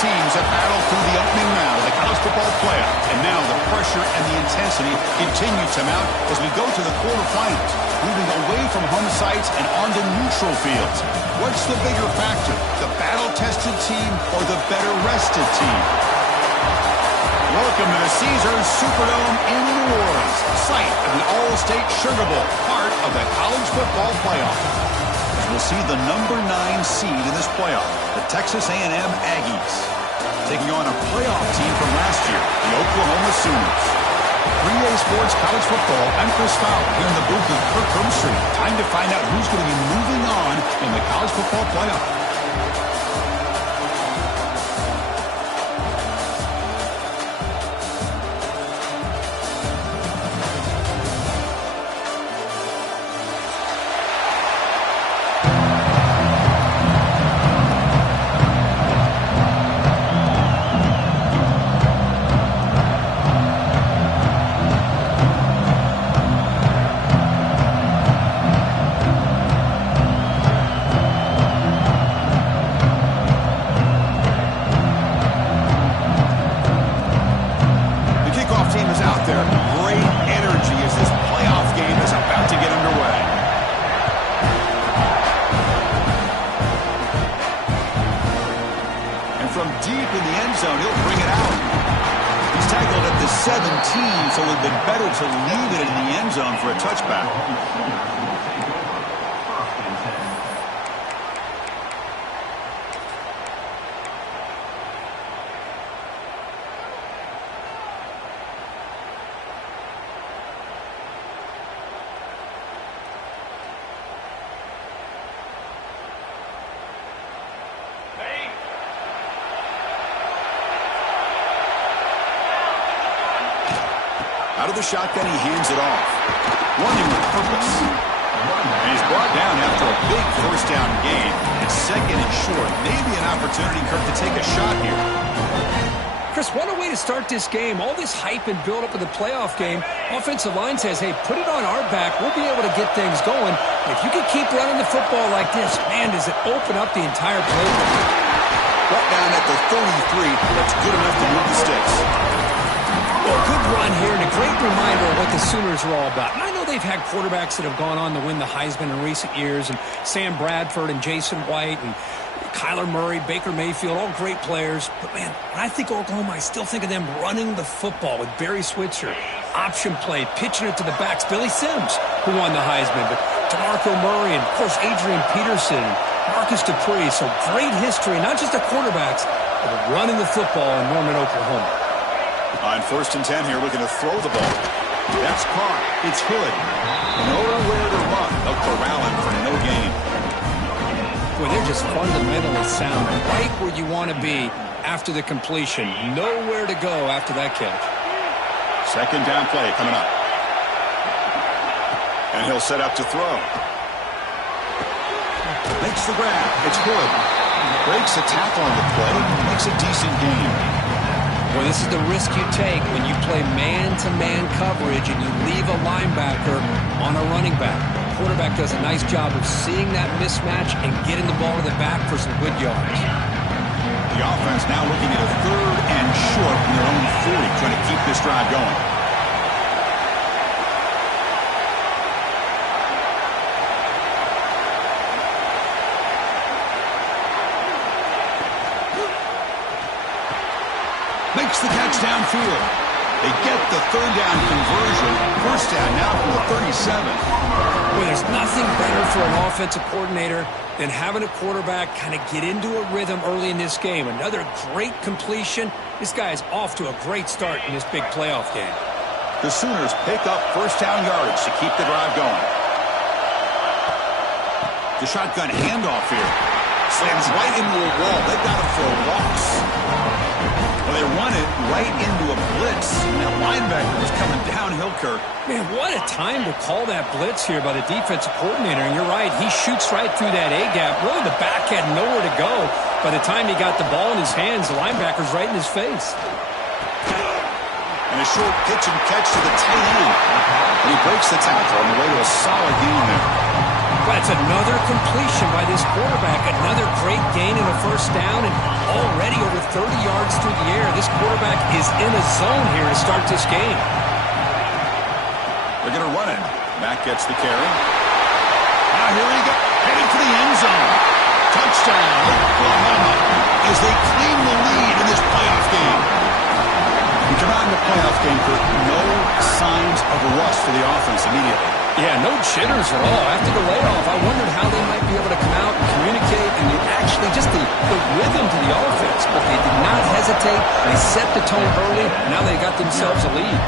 teams have battled through the opening round of the college football playoff, and now the pressure and the intensity continue to mount as we go to the quarterfinals, moving away from home sites and onto neutral fields. What's the bigger factor, the battle-tested team or the better-rested team? Welcome to the Caesars Superdome in New Orleans, site of the All-State Sugar Bowl, part of the college football playoff. As we'll see the number 9 seed in this playoff, the Texas A&M Aggies, taking on a playoff team from last year, the Oklahoma Sooners. 3A Sports College Football, I'm Chris Fowler here in the booth with Kirk Hermstreet. Time to find out who's going to be moving on in the college football playoff. So it would have been better to leave it in the end zone for a touchback. Out of the shotgun, he hands it off. Running with purpose. And he's brought down after a big first down gain. It's second and short. Maybe an opportunity, Kirk, to take a shot here. Chris, what a way to start this game. All this hype and build up of the playoff game. Offensive line says, hey, put it on our back. We'll be able to get things going. If you can keep running the football like this, man, does it open up the entire playbook. Brought down at the 33. That's good enough to move the sticks. Well, good run here and a great reminder of what the Sooners are all about. And I know they've had quarterbacks that have gone on to win the Heisman in recent years, and Sam Bradford and Jason White and Kyler Murray, Baker Mayfield, all great players. But, man, when I think Oklahoma, I still think of them running the football with Barry Switzer. Option play, pitching it to the backs. Billy Sims, who won the Heisman, but DeMarco Murray and, of course, Adrian Peterson, Marcus Dupree. So great history, not just of quarterbacks, but of running the football in Norman, Oklahoma. On 1st and 10 here, looking to throw the ball. That's caught. It's Hood. Nowhere to run. They'll corral him for no gain. Boy, they're just fundamentally sound. Right where you want to be after the completion. Nowhere to go after that catch. Second down play coming up. And he'll set up to throw. Makes the grab. It's Hood. Breaks a tackle on the play. Makes a decent gain. Well, this is the risk you take when you play man-to-man coverage and you leave a linebacker on a running back. The quarterback does a nice job of seeing that mismatch and getting the ball to the back for some good yards. The offense now looking at a 3rd and short from their own 40, trying to keep this drive going. Makes the catch downfield. They get the 3rd down conversion. 1st down now from the 37. Well, there's nothing better for an offensive coordinator than having a quarterback kind of get into a rhythm early in this game. Another great completion. This guy is off to a great start in this big playoff game. The Sooners pick up 1st down yardage to keep the drive going. The shotgun handoff here. Slams right into a wall. They've got him for a loss. Well, they run it right into a blitz. And that linebacker was coming downhill, Kirk. Man, what a time to call that blitz here by the defensive coordinator. And you're right, he shoots right through that A-gap. Really, the back had nowhere to go. By the time he got the ball in his hands, the linebacker's right in his face. And a short pitch and catch to the tight end. And he breaks the tackle on the way to a solid gain there. Well, it's another completion by this quarterback. Another great gain in a 1st down, and already over 30 yards through the air. This quarterback is in a zone here to start this game. They're going to run it. Mack gets the carry. Now here he goes, heading for the end zone. Touchdown, Oklahoma, as they claim the lead in this playoff game. You come out in the playoff game for no signs of rust for the offense immediately. Yeah, no jitters at all. After the layoff, I wondered how they might be able to come out and communicate and actually just the rhythm to the offense. But they did not hesitate. They set the tone early, and now they got themselves a lead.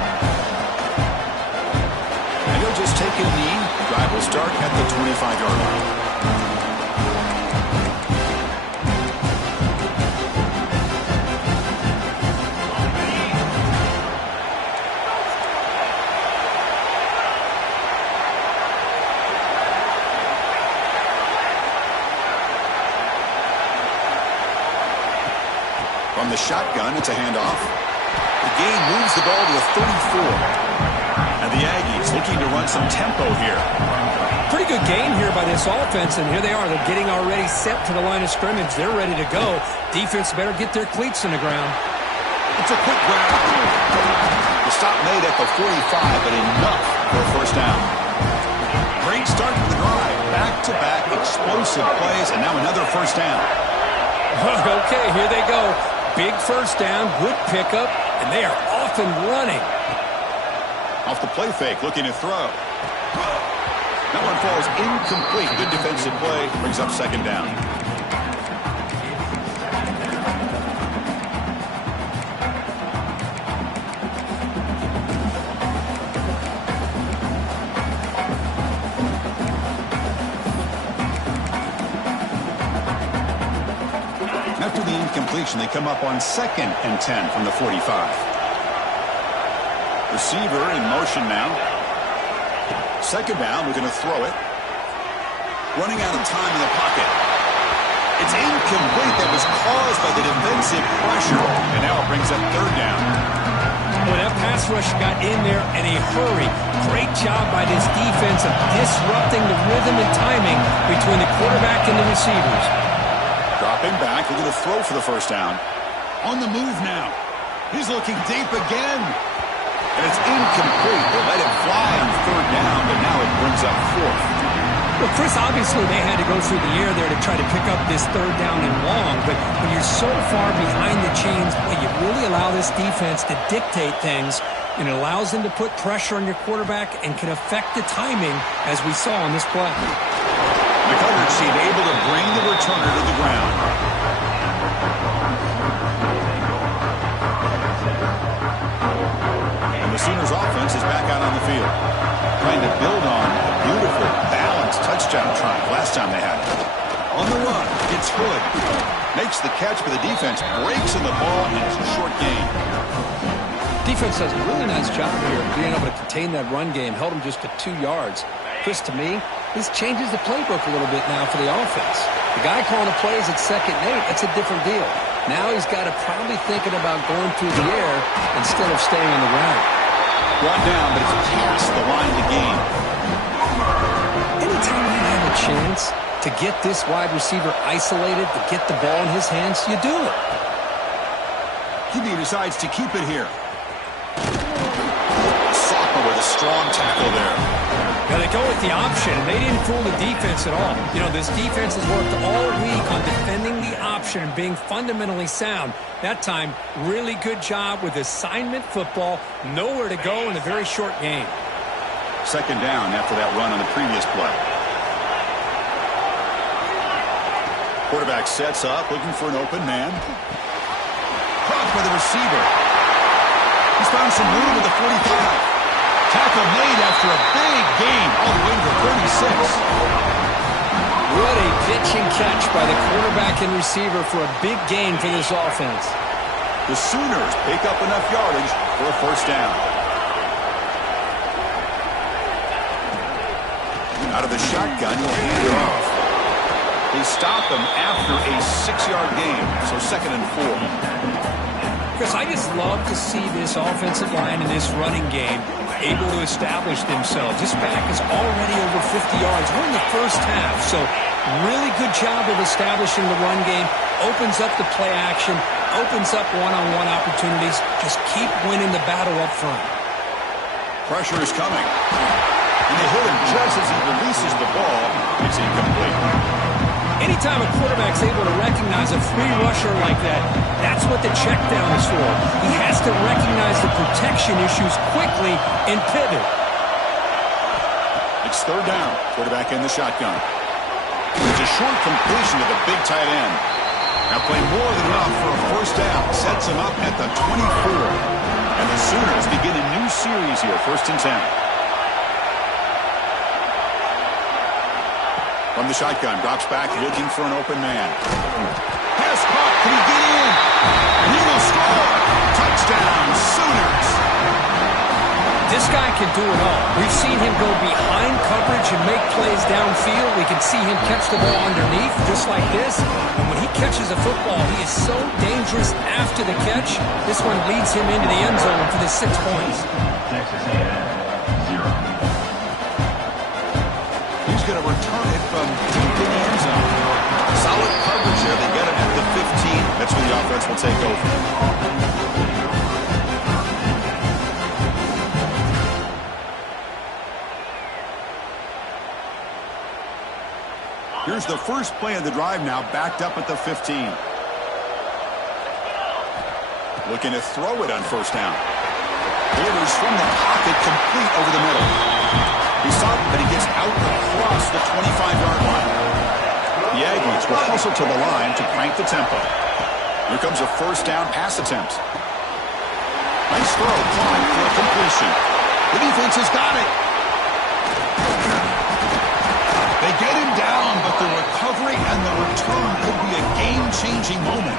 And he'll just take a knee. Drive will start at the 25-yard line. From the shotgun, it's a handoff. The game moves the ball to the 34. And the Aggies looking to run some tempo here. Pretty good game here by this offense, and here they are. They're getting already set to the line of scrimmage. They're ready to go. Defense better get their cleats in the ground. It's a quick grab. The stop made at the 45, but enough for a first down. Great start to the drive. Back-to-back explosive plays, and now another first down. Okay, here they go. Big first down, good pickup, and they are off and running. Off the play fake, looking to throw. That one falls incomplete. Good defensive play, brings up second down. After the incompletion, they come up on 2nd and 10 from the 45. Receiver in motion now. Second down, we're going to throw it. Running out of time in the pocket. It's incomplete. That was caused by the defensive pressure. And now it brings up third down. Well, that pass rush got in there in a hurry. Great job by this defense of disrupting the rhythm and timing between the quarterback and the receivers. Dropping back, looking to throw for the first down. On the move now. He's looking deep again. And it's incomplete. They let it fly on third down, but now it brings up fourth. Well, Chris, obviously they had to go through the air there to try to pick up this third down and long, but when you're so far behind the chains, boy, you really allow this defense to dictate things, and it allows them to put pressure on your quarterback and can affect the timing, as we saw on this play. McCullers seemed able to bring the returner to the ground. And the Sooners offense is back out on the field, trying to build on a beautiful, balanced touchdown drive last time they had it. On the run, it's Hood. Makes the catch, but the defense breaks in the ball, and it's a short gain. Defense does a really nice job here of being able to contain that run game, held them just to 2 yards. Chris, to me, this changes the playbook a little bit now for the offense. The guy calling the plays at 2nd and 8, that's a different deal. Now he's got to probably thinking about going through the air instead of staying on the ground. Brought down, but it's past the line to gain. Anytime you have a chance to get this wide receiver isolated, to get the ball in his hands, you do it. QB decides to keep it here. Soccer with a strong tackle there. Now they go with the option, and they didn't fool the defense at all. You know, this defense has worked all week on defending the option and being fundamentally sound. That time, really good job with assignment football. Nowhere to go in a very short game. Second down after that run on the previous play. Quarterback sets up, looking for an open man. Caught by the receiver. He's found some room at the 45. Tackle made after a big gain all the way to 36. What a pitch and catch by the quarterback and receiver for a big gain for this offense. The Sooners pick up enough yardage for a first down. Out of the shotgun, he'll hand it off. They stop him after a 6-yard gain, so 2nd and 4. Chris, I just love to see this offensive line in this running game able to establish themselves. This back is already over 50 yards. We're in the first half, so really good job of establishing the run game. Opens up the play action, opens up one-on-one opportunities. Just keep winning the battle up front. Pressure is coming. And they hit him just as he releases the ball. It's incomplete. Anytime a quarterback's able to recognize a free rusher like that, that's what the check down is for. He has to recognize the protection issues quickly and pivot. It's third down. Quarterback in the shotgun. It's a short completion to the big tight end. Now playing more than enough for a first down. Sets him up at the 24. And the Sooners begin a new series here. 1st and 10. From the shotgun, drops back, looking for an open man. Pass caught, can he get in? And he will score! Touchdown, Sooners! This guy can do it all. We've seen him go behind coverage and make plays downfield. We can see him catch the ball underneath, just like this. And when he catches a football, he is so dangerous after the catch. This one leads him into the end zone for the 6 points. Texas A&M, 0. Going to return it from deep in the end zone. Solid coverage there. They get it at the 15. That's when the offense will take over. Here's the first play of the drive now, backed up at the 15. Looking to throw it on first down. Delivers from the pocket, complete over the middle. He saw it, but he gets out across the 25-yard line. The Aggies will hustle to the line to crank the tempo. Here comes a first down pass attempt. Nice throw, Klein for a completion. The defense has got it. They get him down, but the recovery and the return could be a game-changing moment.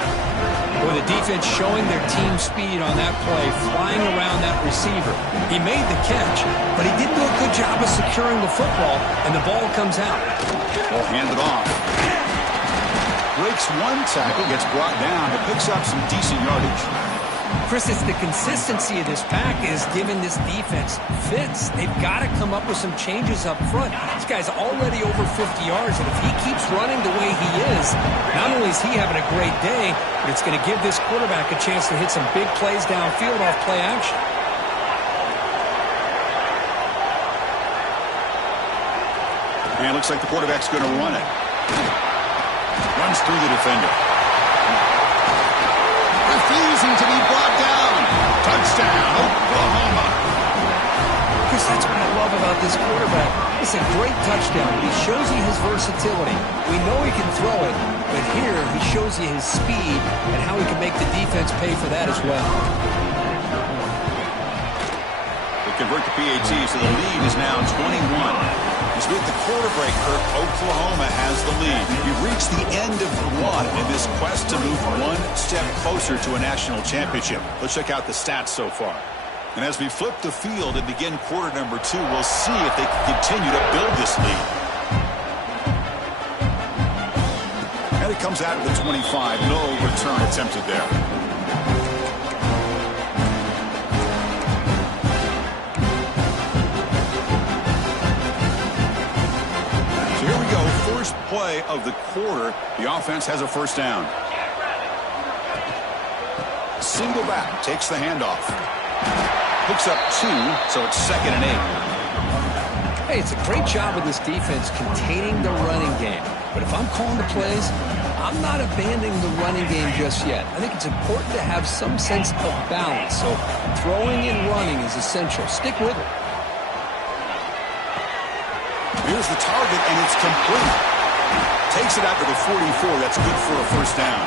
Boy, the defense showing their team speed on that play, flying around that receiver. He made the catch, but he didn't do a good job of securing the football, and the ball comes out. Ball handed off. Breaks one tackle, gets brought down, but picks up some decent yardage. Chris, it's the consistency of this pack is giving this defense fits. They've got to come up with some changes up front. This guy's already over 50 yards, and if he keeps running the way he is, not only is he having a great day, but it's going to give this quarterback a chance to hit some big plays downfield off play action. And it looks like the quarterback's going to run it. Runs through the defender. Refusing to be brought down. Touchdown, Oklahoma. Chris, that's what I love about this quarterback. It's a great touchdown. He shows you his versatility. We know he can throw it, but here he shows you his speed and how he can make the defense pay for that as well. They convert the PAT, so the lead is now 21. As we hit the quarter break, Kirk, Oklahoma has the lead. We've reached the end of one in this quest to move one step closer to a national championship. Let's check out the stats so far. And as we flip the field and begin quarter number 2, we'll see if they can continue to build this lead. And it comes out of the 25. No return attempted there. First play of the quarter, the offense has a first down. Single back, takes the handoff. Picks up 2, so it's 2nd and 8. Hey, it's a great job of this defense containing the running game. But if I'm calling the plays, I'm not abandoning the running game just yet. I think it's important to have some sense of balance. So throwing and running is essential. Stick with it. Here's the target, and it's complete. Takes it out to the 44. That's good for a first down.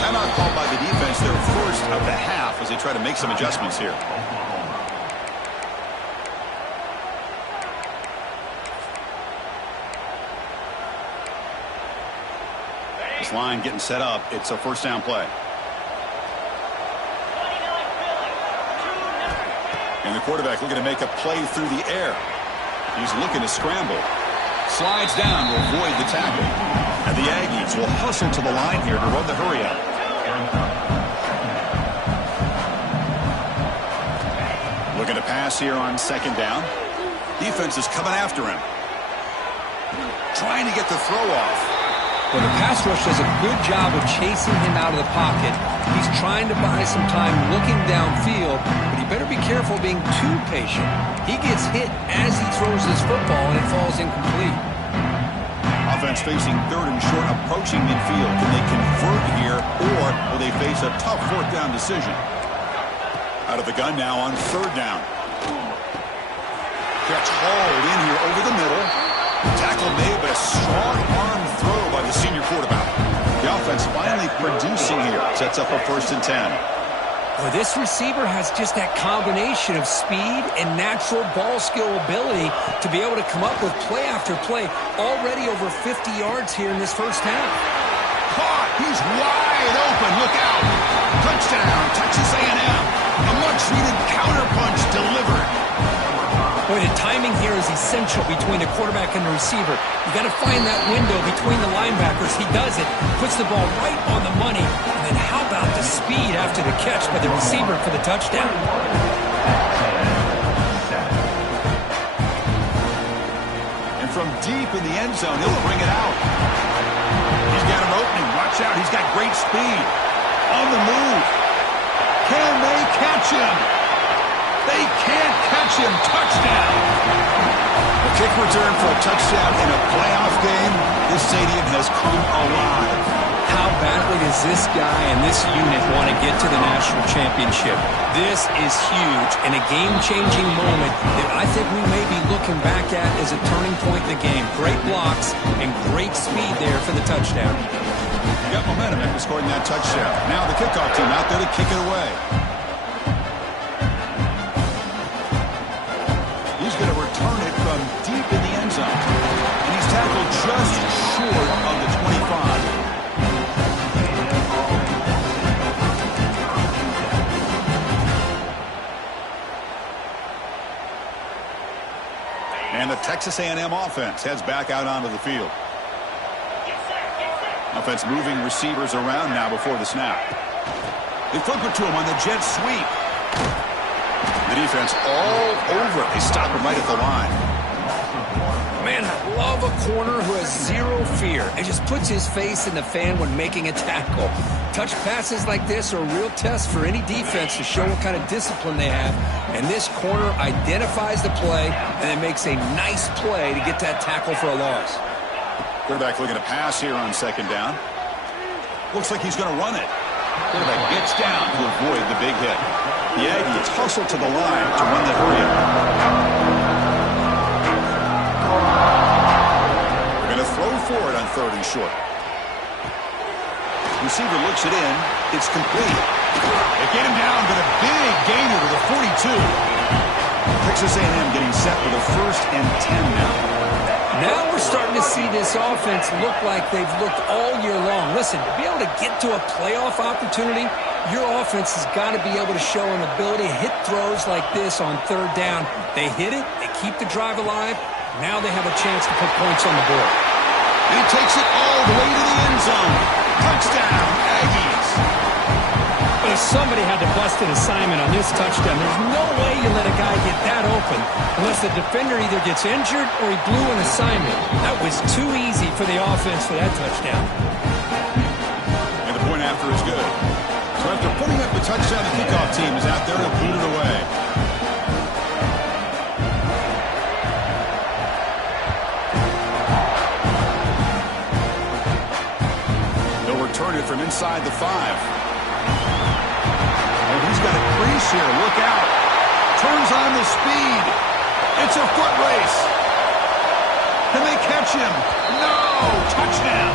Timeout called by the defense, their first of the half, as they try to make some adjustments here. This line getting set up. It's a first down play. And the quarterback looking to make a play through the air. He's looking to scramble. Slides down to avoid the tackle. And the Aggies will hustle to the line here to run the hurry up. Looking to pass here on second down. Defense is coming after him. Trying to get the throw off. Well, the pass rush does a good job of chasing him out of the pocket. He's trying to buy some time looking downfield, but he better be careful being too patient. He gets hit as he throws his football, and it falls incomplete. Offense facing third and short, approaching midfield. Can they convert here, or will they face a tough fourth down decision? Out of the gun now on third down. Gets hauled in here over the middle. Tackle made, but a strong arm throw by the senior quarterback. The offense finally producing here. Sets up a 1st and 10. Well, this receiver has just that combination of speed and natural ball skill ability to be able to come up with play after play. Already over 50 yards here in this first half. Caught. He's wide open. Look out. Touchdown, Texas A&M. A much-needed counterpunch delivered. Boy, the timing here is essential between the quarterback and the receiver. You got to find that window between the linebackers. He does it, puts the ball right on the money, and then how about the speed after the catch by the receiver for the touchdown? And from deep in the end zone, he'll bring it out. He's got an opening. Watch out. He's got great speed. On the move. Can they catch him? They can't catch him. Touchdown. A kick return for a touchdown in a playoff game. This stadium has come alive. How badly does this guy and this unit want to get to the national championship? This is huge and a game-changing moment that I think we may be looking back at as a turning point in the game. Great blocks and great speed there for the touchdown. Got momentum after scoring that touchdown. Now the kickoff team out there to kick it away. He's going to return it from deep in the end zone. And he's tackled just short of the 25. And the Texas A&M offense heads back out onto the field. Offense moving receivers around now before the snap. They flip it to him on the jet sweep. The defense all over. They stop him right at the line. Man, I love a corner who has zero fear and just puts his face in the fan when making a tackle. Touch passes like this are a real test for any defense to show what kind of discipline they have. And this corner identifies the play and then makes a nice play to get that tackle for a loss. Quarterback looking to pass here on 2nd down. Looks like he's going to run it. Quarterback gets down to avoid the big hit. The Aggies hustle to the line to run the hurry-up. They're going to throw for it on 3rd and short. Receiver looks it in. It's complete. They get him down, but a big gainer to the 42. Texas A&M getting set for the 1st and 10 now. Now we're starting to see this offense look like they've looked all year long. Listen, to be able to get to a playoff opportunity, your offense has got to be able to show an ability to hit throws like this on 3rd down. They hit it, they keep the drive alive. Now they have a chance to put points on the board. He takes it all the way to the end zone. Touchdown, Aggies. But if somebody had to bust an assignment on this touchdown, there's no way you let a guy get that open unless the defender either gets injured or he blew an assignment. That was too easy for the offense for that touchdown. And the point after is good. So after putting up the touchdown, the kickoff team is out there to boot it away. They'll return it from inside the 5. And he's got a crease here. Look out. Turns on the speed. It's a foot race. Can they catch him? No! Touchdown.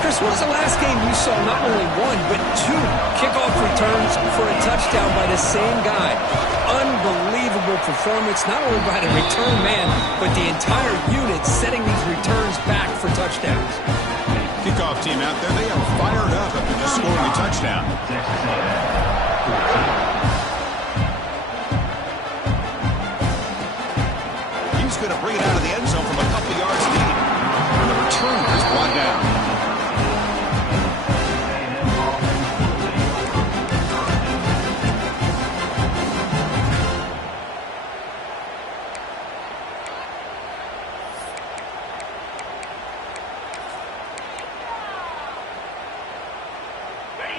Chris, when was the last game you saw not only one, but 2 kickoff returns for a touchdown by the same guy? Unbelievable performance, not only by the return man, but the entire unit setting these returns back for touchdowns. Kickoff team out there, they are fired up after just scoring a touchdown. He's going to bring it out of the end zone from a couple yards deep. And the return is brought down.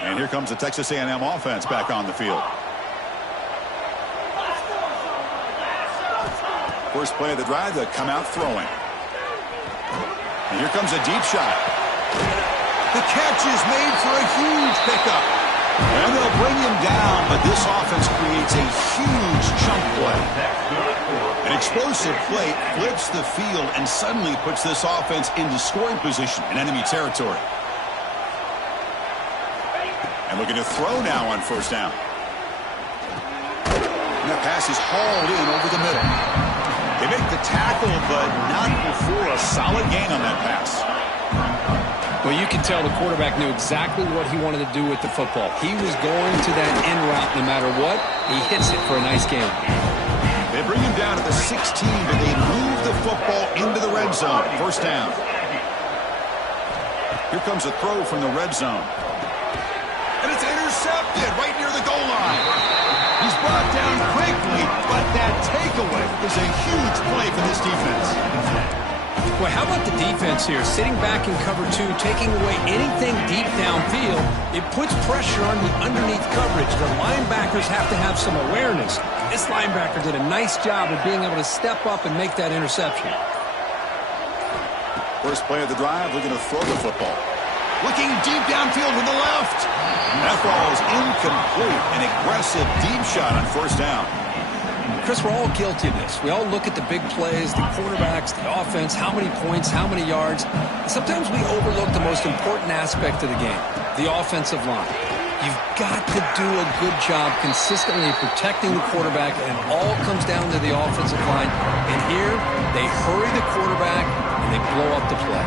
And here comes the Texas A&M offense back on the field. First play of the drive, they come out throwing. And here comes a deep shot. The catch is made for a huge pickup. And they'll bring him down, but this offense creates a huge chunk play. An explosive play flips the field and suddenly puts this offense into scoring position in enemy territory. And looking to throw now on first down. And that pass is hauled in over the middle. They make the tackle, but not before a solid gain on that pass. Well, you can tell the quarterback knew exactly what he wanted to do with the football. He was going to that in route no matter what. He hits it for a nice gain. They bring him down to the 16, but they move the football into the red zone. First down. Here comes a throw from the red zone. And it's intercepted right near the goal line. He's brought down quickly, but that takeaway is a huge play for this defense. Well, how about the defense here? Sitting back in cover two, taking away anything deep downfield, it puts pressure on the underneath coverage. The linebackers have to have some awareness. This linebacker did a nice job of being able to step up and make that interception. First play of the drive, looking to throw the football. Looking deep downfield with the left. That ball is incomplete. An aggressive deep shot on first down. Chris, we're all guilty of this. We all look at the big plays, the quarterbacks, the offense, how many points, how many yards. Sometimes we overlook the most important aspect of the game, the offensive line. You've got to do a good job consistently protecting the quarterback, and it all comes down to the offensive line. And here, they hurry the quarterback, and they blow up the play.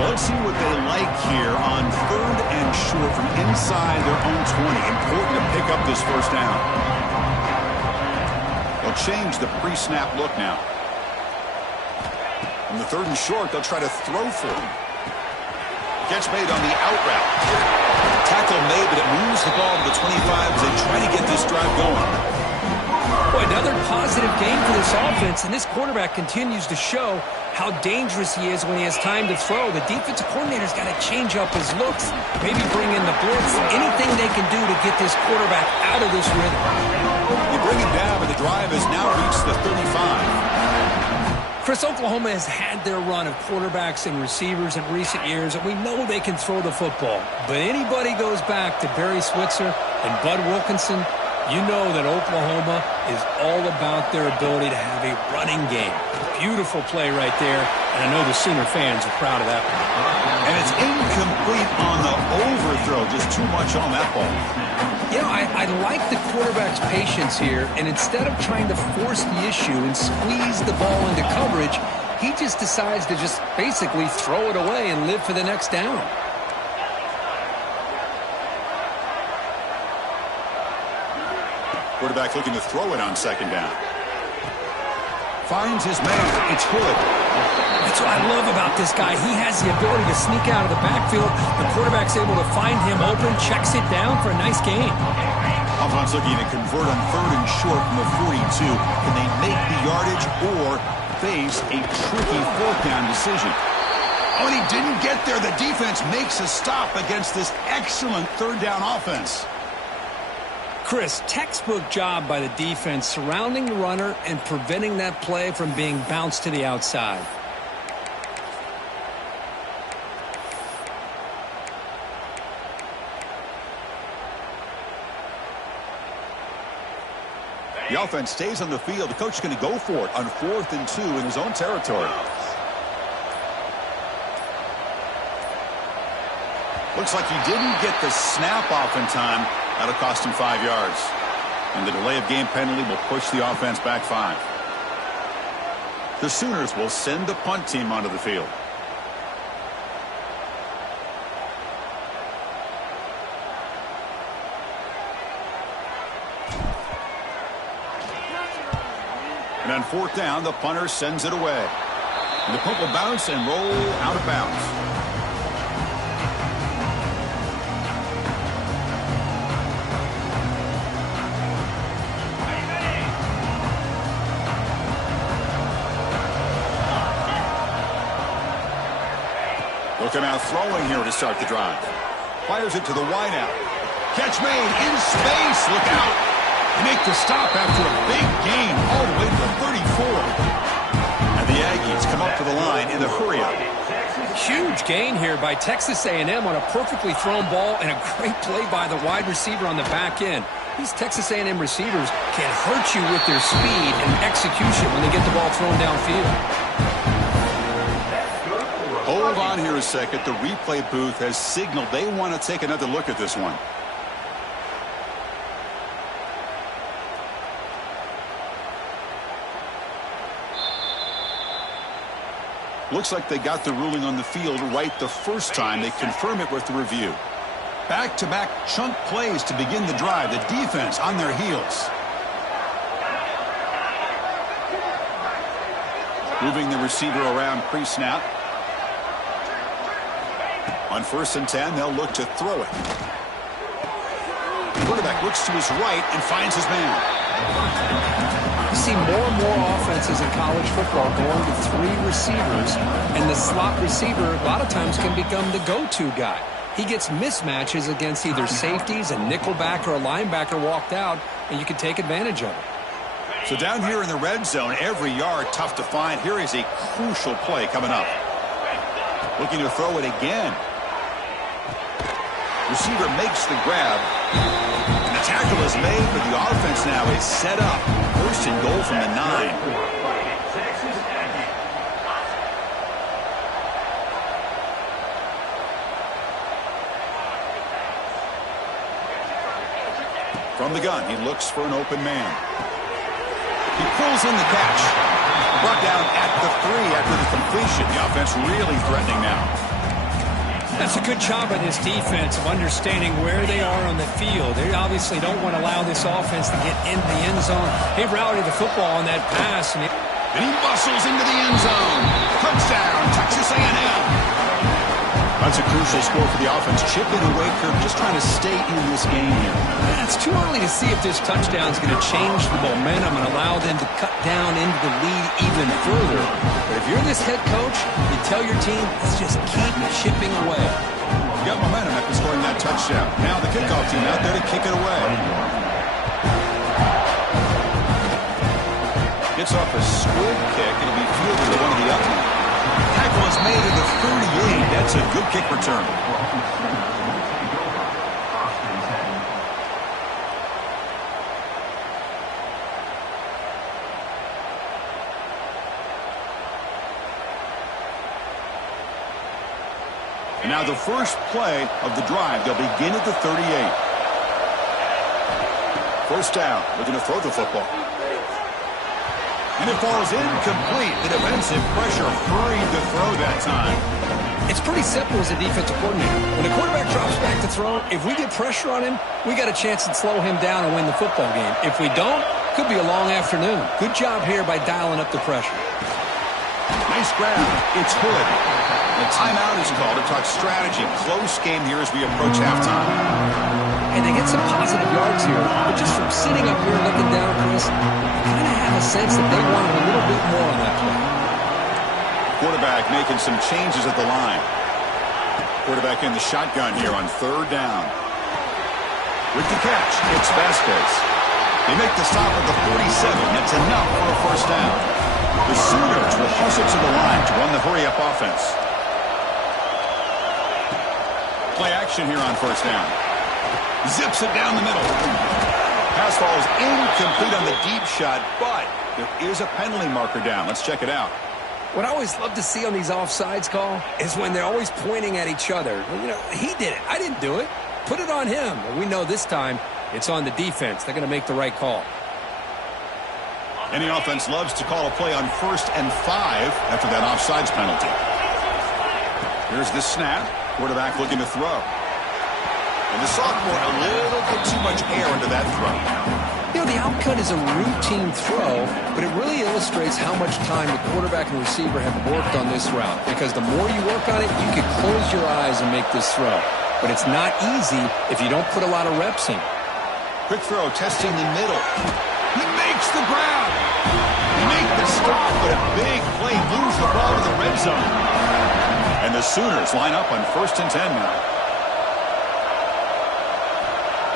So let's see what they like here on 3rd and short from inside their own 20. Important to pick up this first down. They'll change the pre-snap look now. On the 3rd and short, they'll try to throw for him. Catch made on the out route. Tackle made, but it moves the ball to the 25 as they try to get this drive going. Boy, another positive game for this offense, and this quarterback continues to show how dangerous he is when he has time to throw. The defensive coordinator's got to change up his looks, maybe bring in the blitz, anything they can do to get this quarterback out of this rhythm. They bring him down, but the drive has now reached the 35. Chris, Oklahoma has had their run of quarterbacks and receivers in recent years, and we know they can throw the football. But anybody goes back to Barry Switzer and Bud Wilkinson, you know that Oklahoma is all about their ability to have a running game. Beautiful play right there, and I know the Sooner fans are proud of that one. And it's incomplete on the overthrow, just too much on that ball. You know, I like the quarterback's patience here, and instead of trying to force the issue and squeeze the ball into coverage, he just decides to just basically throw it away and live for the next down. Quarterback looking to throw it on 2nd down. Finds his man. It's Hood. That's what I love about this guy. He has the ability to sneak out of the backfield. The quarterback's able to find him open, checks it down for a nice gain. Offense looking to convert on 3rd and short from the 42. Can they make the yardage or face a tricky 4th down decision? Oh, and he didn't get there. The defense makes a stop against this excellent 3rd down offense. Chris, textbook job by the defense surrounding the runner and preventing that play from being bounced to the outside. The offense stays on the field. The coach is going to go for it on 4th and 2 in his own territory. Looks like he didn't get the snap off in time. That'll cost him 5 yards. And the delay of game penalty will push the offense back 5. The Sooners will send the punt team onto the field. And on 4th down, the punter sends it away. And the punt will bounce and roll out of bounds. They'll He'll come out throwing here to start the drive. Fires it to the wideout. Catch made in space. Look out. They make the stop after a big gain all the way to the 34. And the Aggies come up to the line in the hurry-up. Huge gain here by Texas A&M on a perfectly thrown ball and a great play by the wide receiver on the back end. These Texas A&M receivers can hurt you with their speed and execution when they get the ball thrown downfield. Hold on here a second. The replay booth has signaled they want to take another look at this one. Looks like they got the ruling on the field right the first time. They confirm it with the review. Back-to-back chunk plays to begin the drive. The defense on their heels. Moving the receiver around pre-snap. On 1st and 10, they'll look to throw it. The quarterback looks to his right and finds his man. You see more and more offenses in college football going to 3 receivers, and the slot receiver a lot of times can become the go-to guy. He gets mismatches against either safeties, a nickelback, or a linebacker walked out, and you can take advantage of it. So down here in the red zone, every yard tough to find. Here is a crucial play coming up. Looking to throw it again. Receiver makes the grab. And the tackle is made, but the offense now is set up. 1st and goal from the 9. From the gun, he looks for an open man. He pulls in the catch. Brought down at the 3 after the completion. The offense really threatening now. That's a good job of this defense of understanding where they are on the field. They obviously don't want to allow this offense to get into the end zone. He routed the football on that pass. And he bustles into the end zone. Touchdown, Texas A&M. That's a crucial score for the offense. Chip in away curve, just trying to stay in this game here. It's too early to see if this touchdown is going to change the momentum and allow them to cut down into the lead even further. But if you're this head coach, you tell your team, let's just keep chipping away. You got momentum after scoring that touchdown. Now the kickoff team out there to kick it away. Gets off a squib kick. It'll be fielded to one of the upright. Tackle is made at the 38. That's a good kick return. And now the first play of the drive. They'll begin at the 38. 1st down. Looking to throw the football. And it falls incomplete. The defensive pressure hurried to throw that time. It's pretty simple as a defensive coordinator. When the quarterback drops back to throw, if we get pressure on him, we got a chance to slow him down and win the football game. If we don't, could be a long afternoon. Good job here by dialing up the pressure. Nice grab. It's Hood. The timeout is called to talk strategy. Close game here as we approach halftime. And they get some positive yards here. But just from sitting up here looking down, Chris, you kind of have a sense that they wanted a little bit more on that play. Quarterback making some changes at the line. Quarterback in the shotgun here on 3rd down. With the catch, it's Vasquez. They make the stop at the 47. That's enough for a 1st down. The Sooners will hustle to the line to run the hurry-up offense. Play action here on 1st down. Zips it down the middle. Pass falls incomplete on the deep shot, but there is a penalty marker down. Let's check it out. What I always love to see on these offsides call is when they're always pointing at each other. Well, you know, he did it. I didn't do it. Put it on him. And we know this time it's on the defense. They're going to make the right call. Any offense loves to call a play on 1st and 5 after that offsides penalty. Here's the snap. Quarterback looking to throw. And the sophomore a little bit too much air into that throw. You know, the outcut is a routine throw, but it really illustrates how much time the quarterback and receiver have worked on this route. Because the more you work on it, you can close your eyes and make this throw. But it's not easy if you don't put a lot of reps in. Quick throw, testing the middle. He makes the grab. He makes the stop, but a big play moves the ball to the red zone. And And the Sooners line up on 1st and 10 now.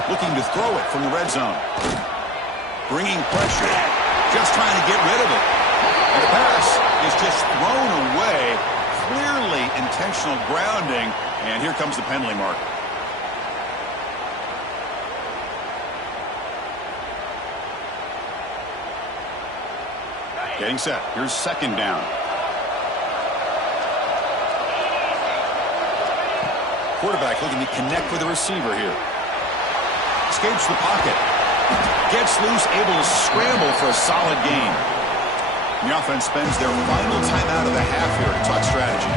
Looking to throw it from the red zone. Bringing pressure. Just trying to get rid of it. And the pass is just thrown away. Clearly intentional grounding. And here comes the penalty mark. Getting set. Here's 2nd down. Quarterback looking to connect with the receiver here. Escapes the pocket. Gets loose, able to scramble for a solid gain. The offense spends their final timeout of the half here to talk strategy.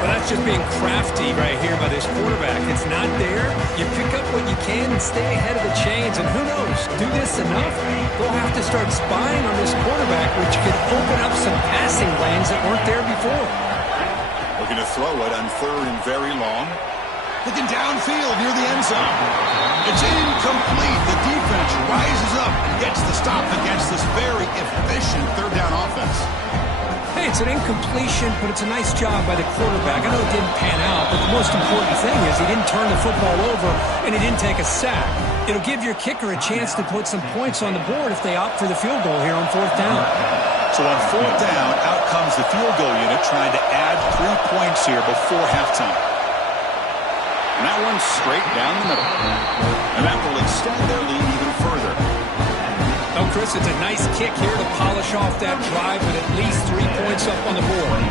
Well, that's just being crafty right here by this quarterback. It's not there. You pick up what you can and stay ahead of the chains. And who knows, do this enough, they'll have to start spying on this quarterback, which could open up some passing lanes that weren't there before. Looking to throw it on 3rd and very long. Looking downfield near the end zone. It's incomplete. The defense rises up and gets the stop against this very efficient 3rd down offense. Hey, it's an incompletion, but it's a nice job by the quarterback. I know it didn't pan out, but the most important thing is he didn't turn the football over and he didn't take a sack. It'll give your kicker a chance to put some points on the board if they opt for the field goal here on 4th down. So on 4th down, out comes the field goal unit trying to add 3 points here before halftime. And that one's straight down the middle. And that will extend their lead even further. Oh, Chris, it's a nice kick here to polish off that drive with at least 3 points up on the board.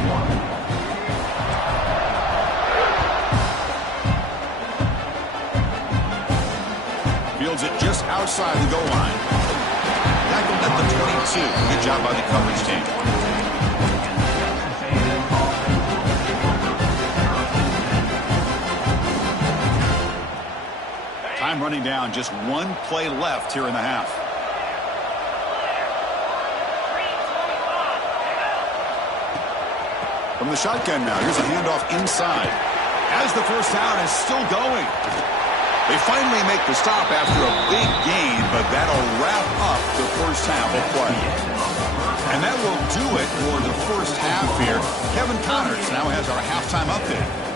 Fields it just outside the goal line. Tackled at the 22. Good job by the coverage team. Time running down. Just 1 play left here in the half. From the shotgun now, here's a handoff inside. As the first down is still going. They finally make the stop after a big gain, but that'll wrap up the first half of play. And that will do it for the first half here. Kevin Connors now has our halftime update.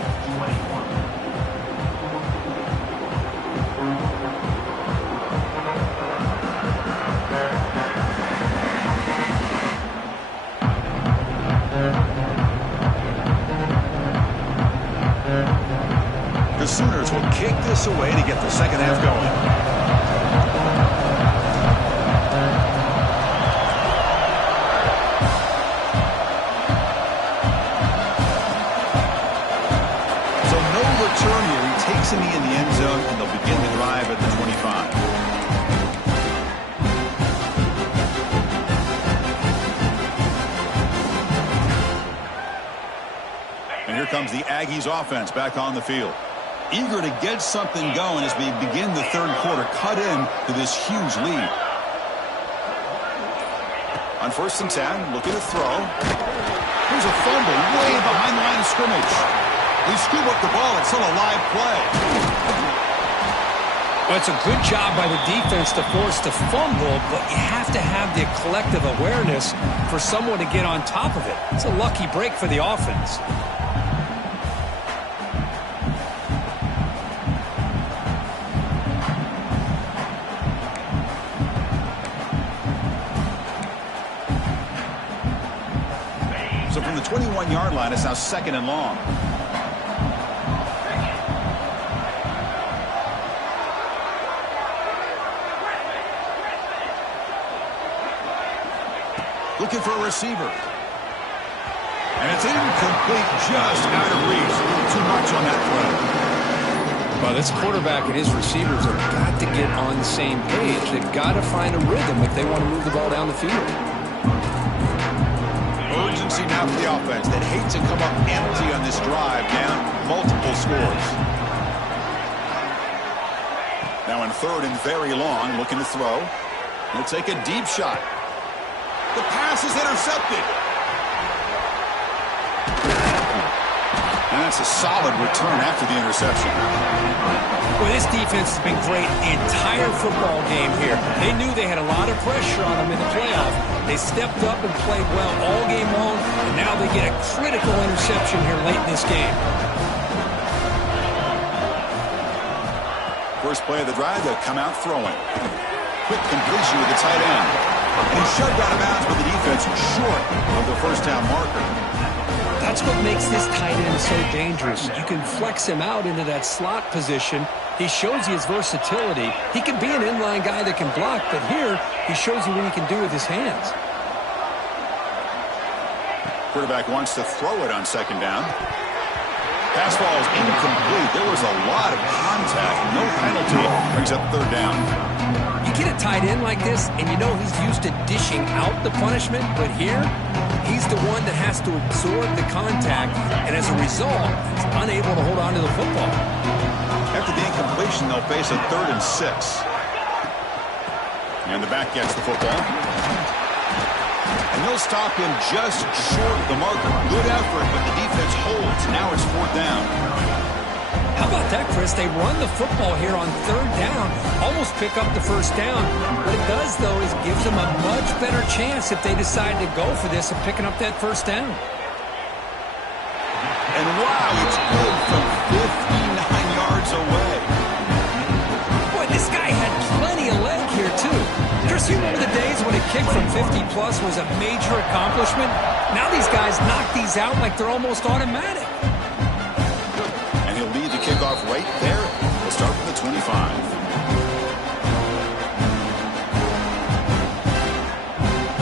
The Sooners will kick this away to get the second half going. So no return here. He takes a knee in the end zone, and they'll begin the drive at the 25. And here comes the Aggies offense back on the field. Eager to get something going as we begin the 3rd quarter. Cut in to this huge lead. On 1st and 10, looking to throw. Here's a fumble way behind the line of scrimmage. They scoop up the ball. It's still a live play. Well, it's a good job by the defense to force the fumble, but you have to have the collective awareness for someone to get on top of it. It's a lucky break for the offense. So from the 21-yard line, it's now 2nd and long. Looking for a receiver. And it's incomplete, just out of reach. A little too much on that throw. Well, this quarterback and his receivers have got to get on the same page. They've got to find a rhythm if they want to move the ball down the field. Urgency now for the offense. They'd hate to come up empty on this drive, down multiple scores. Now in 3rd and very long, looking to throw. He'll take a deep shot. The pass is intercepted. And that's a solid return after the interception. Well, this defense has been great the entire football game here. They knew they had a lot of pressure on them in the playoff. They stepped up and played well all game long, and now they get a critical interception here late in this game. First play of the drive, they'll come out throwing. Quick completion with the tight end. And he's shoved out of bounds with the defense short of the first down marker. That's what makes this tight end so dangerous. You can flex him out into that slot position. He shows you his versatility. He can be an inline guy that can block, but here he shows you what he can do with his hands. Quarterback wants to throw it on second down. Pass ball is incomplete. There was a lot of contact. No penalty. Brings up third down. You get a tight end like this, and you know he's used to dishing out the punishment, but here, he's the one that has to absorb the contact, and as a result, he's unable to hold on to the football. After the incompletion, they'll face a 3rd and 6. And the back gets the football. And they'll stop him just short of the marker. Good effort, but the defense holds. Now it's 4th down. How about that, Chris? They run the football here on 3rd down, almost pick up the first down. What it does, though, is gives them a much better chance if they decide to go for this of picking up that first down. And wow, it's good from 59 yards away. Boy, this guy had plenty of leg here, too. Chris, you remember the days when a kick from 50-plus was a major accomplishment? Now these guys knock these out like they're almost automatic. And he'll lead the kickoff right there. We'll start from the 25.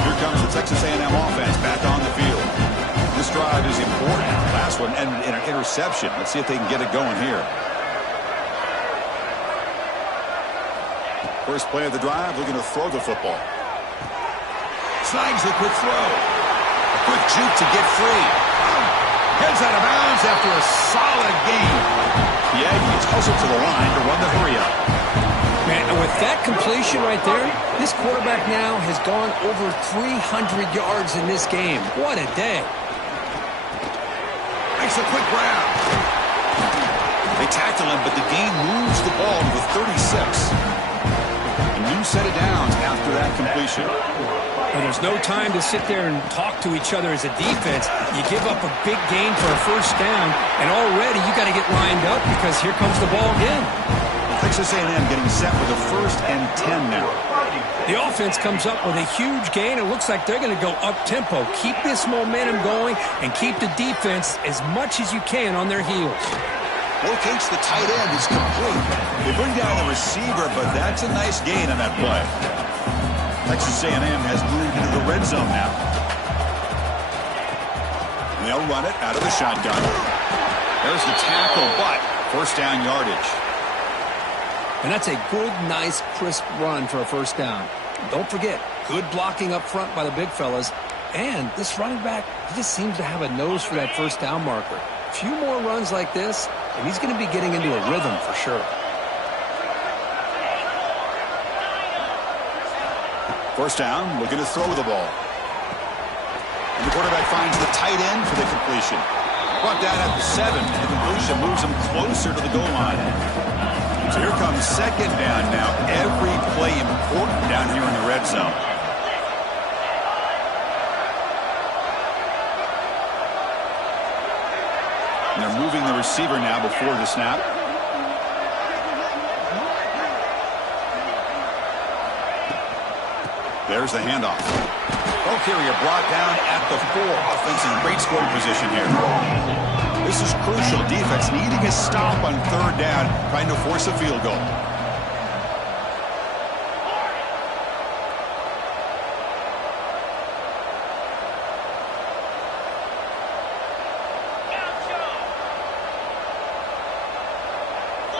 Here comes the Texas A&M offense back on the field. This drive is important. Last one ended in an interception. Let's see if they can get it going here. First play of the drive, looking to throw the football. Snags the quick throw. A quick juke to get free. Heads out of bounds after a solid gain. The Aggies hustle to the line to run the 3-up. Man, and with that completion right there, this quarterback now has gone over 300 yards in this game. What a day. Makes a quick grab. They tackle him, but the gain moves the ball to the 36. New set of downs after that completion. And there's no time to sit there and talk to each other as a defense. You give up a big gain for a first down, and already you got to get lined up because here comes the ball again. Texas A&M getting set with a 1st and 10 now. The offense comes up with a huge gain. It looks like they're going to go up-tempo. Keep this momentum going and keep the defense as much as you can on their heels. Locates the tight end. It's complete. They bring down the receiver, but that's a nice gain on that play. Texas A&M has moved into the red zone now. And they'll run it out of the shotgun. There's the tackle, but first down yardage. And that's a good, nice, crisp run for a first down. Don't forget, good blocking up front by the big fellas. And this running back, he just seems to have a nose for that first down marker. A few more runs like this, and he's going to be getting into a rhythm for sure. First down, looking to throw the ball. And the quarterback finds the tight end for the completion. Brought down at the 7. The completion moves him closer to the goal line. So here comes second down now. Every play important down here in the red zone. And they're moving the receiver now before the snap. There's the handoff. Ball carrier brought down at the 4. Offense in great scoring position here. This is crucial. Defense needing a stop on 3rd down, trying to force a field goal.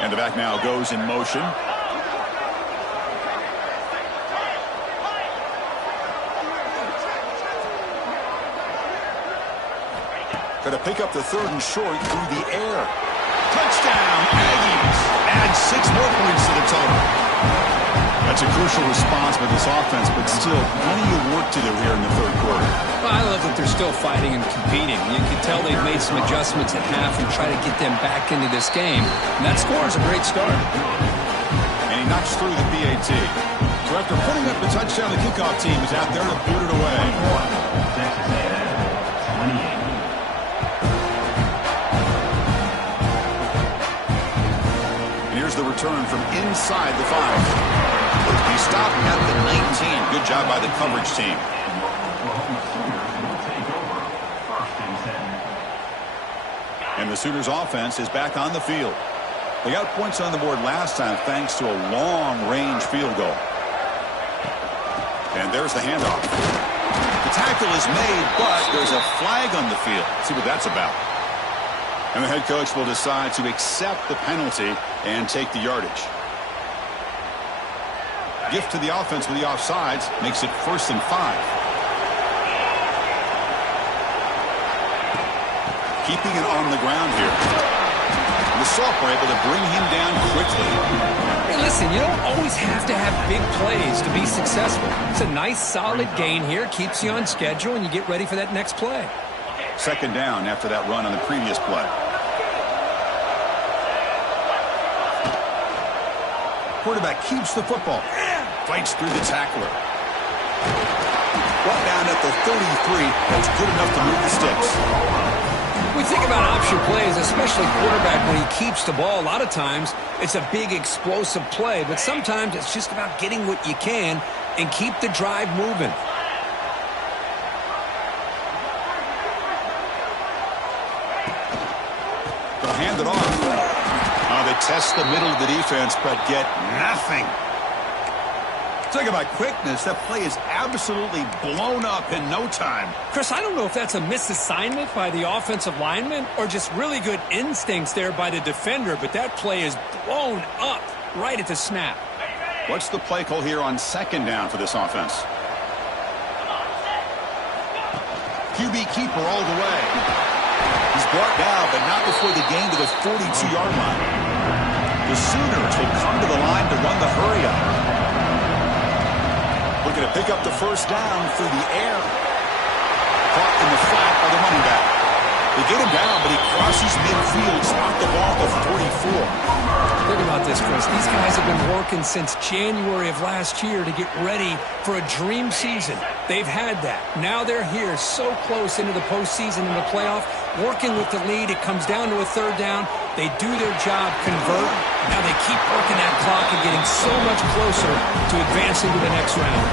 And the back now goes in motion. Going to pick up the 3rd and short through the air. Touchdown, Aggies. Add 6 more points to the total. A That's a crucial response by this offense, but still plenty of work to do here in the third quarter. Well, I love that they're still fighting and competing. You can tell they've made some adjustments at half and try to get them back into this game. And that score is a great start. And he knocks through the PAT. So after putting up the touchdown, the kickoff team is out there to boot it away. Texas A&M 28. Here's the return from inside the 5. He stopped at the 19. Good job by the coverage team. And the Sooners offense is back on the field. They got points on the board last time thanks to a long-range field goal. And there's the handoff. The tackle is made, but there's a flag on the field. Let's see what that's about. And the head coach will decide to accept the penalty and take the yardage. Gift to the offense with the offsides makes it 1st and 5. Keeping it on the ground here. The Soft were able to bring him down quickly. Hey, listen, you don't always have to have big plays to be successful. It's a nice, solid gain here. Keeps you on schedule, and you get ready for that next play. 2nd down after that run on the previous play. Quarterback keeps the football. Fights through the tackler. Brought down at the 33. That's good enough to move the sticks. We think about option plays, especially quarterback, when he keeps the ball. A lot of times, it's a big, explosive play. But sometimes it's just about getting what you can and keep the drive moving. They'll hand it off. They test the middle of the defense, but get nothing. Talk about quickness. That play is absolutely blown up in no time. Chris, I don't know if that's a misassignment by the offensive lineman or just really good instincts there by the defender, but that play is blown up right at the snap. What's the play call here on 2nd down for this offense? QB keeper all the way. He's brought down, but not before the gain to the 42-yard line. The Sooners will come to the line to run the hurry-up. Looking to pick up the 1st down through the air. Caught in the flat by the running back. They get him down, but he crosses midfield, spot the ball to 44. Think about this, Chris. These guys have been working since January of last year to get ready for a dream season. They've had that. Now they're here so close into the postseason and the playoff, working with the lead. It comes down to a 3rd down. They do their job, convert. Now they keep working that clock and getting so much closer to advancing to the next round.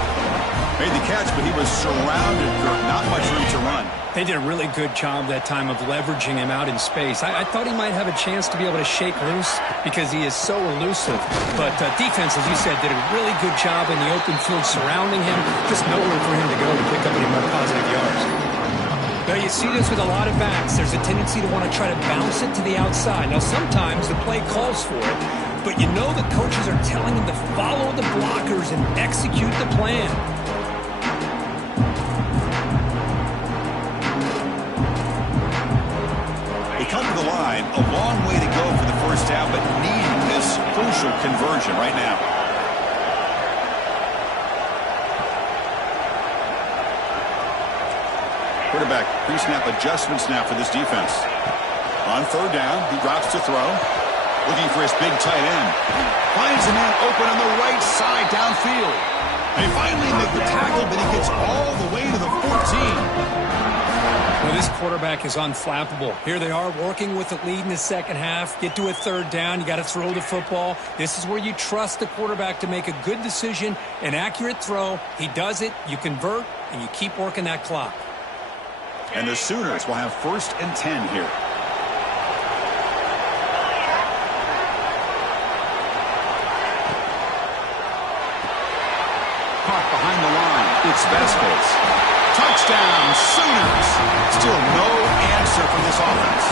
Made the catch, but he was surrounded. Not much room to run. They did a really good job that time of leveraging him out in space. I thought he might have a chance to be able to shake loose because he is so elusive. But defense, as you said, did a really good job in the open field surrounding him. Just nowhere for him to go to pick up any more positive yards. Now, you see this with a lot of backs. There's a tendency to want to try to bounce it to the outside. Now, sometimes the play calls for it, but you know the coaches are telling him to follow the blockers and execute the plan. They come to the line, a long way to go for the 1st down, but needing this crucial conversion right now. Quarterback pre-snap adjustments now for this defense. On 3rd down, he drops to throw. Looking for his big tight end. Finds a man open on the right side downfield. They finally make the tackle, but he gets all the way to the 14. Well, this quarterback is unflappable. Here they are working with the lead in the 2nd half. Get to a 3rd down. You got to throw the football. This is where you trust the quarterback to make a good decision, an accurate throw. He does it. You convert, and you keep working that clock. And the Sooners will have 1st and 10 here. Caught behind the line. It's Vasquez. Touchdown, Sooners. Still no answer from this offense.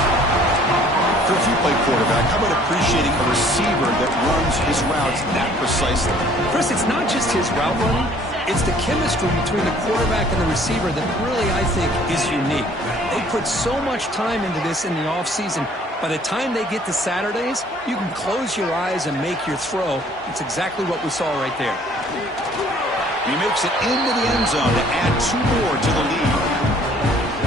If you play quarterback, how about appreciating a receiver that runs his routes that precisely? Chris, it's not just his route running. It's the chemistry between the quarterback and the receiver that really, I think, is unique. They put so much time into this in the offseason. By the time they get to Saturdays, you can close your eyes and make your throw. It's exactly what we saw right there. He makes it into the end zone to add 2 more to the lead.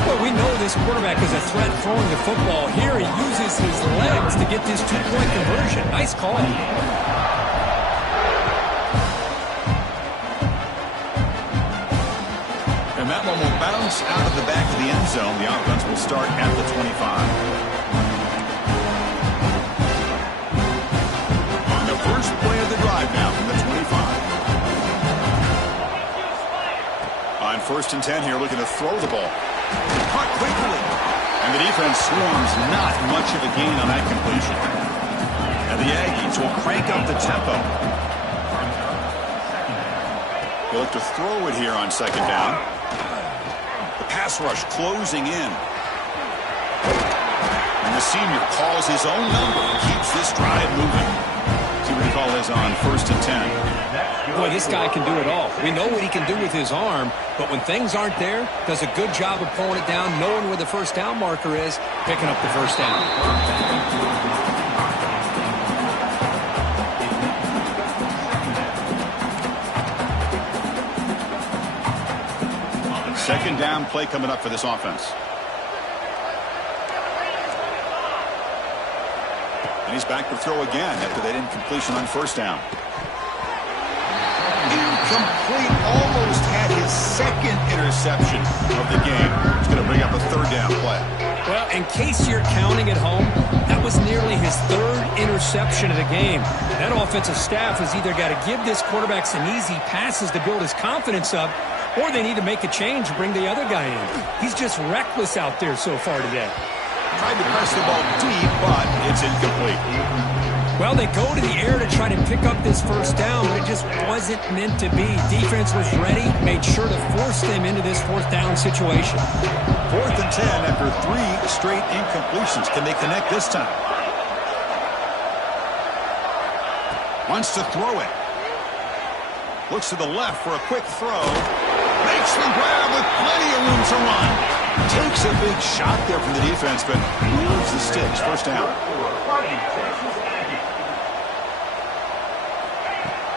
Well, we know this quarterback is a threat throwing the football. Here he uses his legs to get this 2-point conversion. Nice call. And that one will bounce out of the back of the end zone. The offense will start at the 25. On the first play of the drive now from the 25. On 1st and 10 here, looking to throw the ball. Caught quickly. And the defense swarms, not much of a gain on that completion. And the Aggies will crank up the tempo. They'll look to throw it here on 2nd down. The pass rush closing in. And the senior calls his own number and keeps this drive moving. See what he calls on 1st and 10. Boy, this guy can do it all. We know what he can do with his arm, but when things aren't there, does a good job of pulling it down, knowing where the first down marker is, picking up the first down. 2nd down play coming up for this offense. And he's back to throw again after that incompletion on 1st down. Incomplete, almost had his 2nd interception of the game. He's going to bring up a 3rd down play. Well, in case you're counting at home, that was nearly his 3rd interception of the game. That offensive staff has either got to give this quarterback some easy passes to build his confidence up, or they need to make a change and bring the other guy in. He's just reckless out there so far today. Tried to press the ball deep, but it's incomplete. Well, they go to the air to try to pick up this 1st down, but it just wasn't meant to be. Defense was ready, made sure to force them into this 4th down situation. 4th and 10 after 3 straight incompletions. Can they connect this time? Wants to throw it. Looks to the left for a quick throw. Makes the grab with plenty of room to run. Takes a big shot there from the defense, but moves the sticks. 1st down.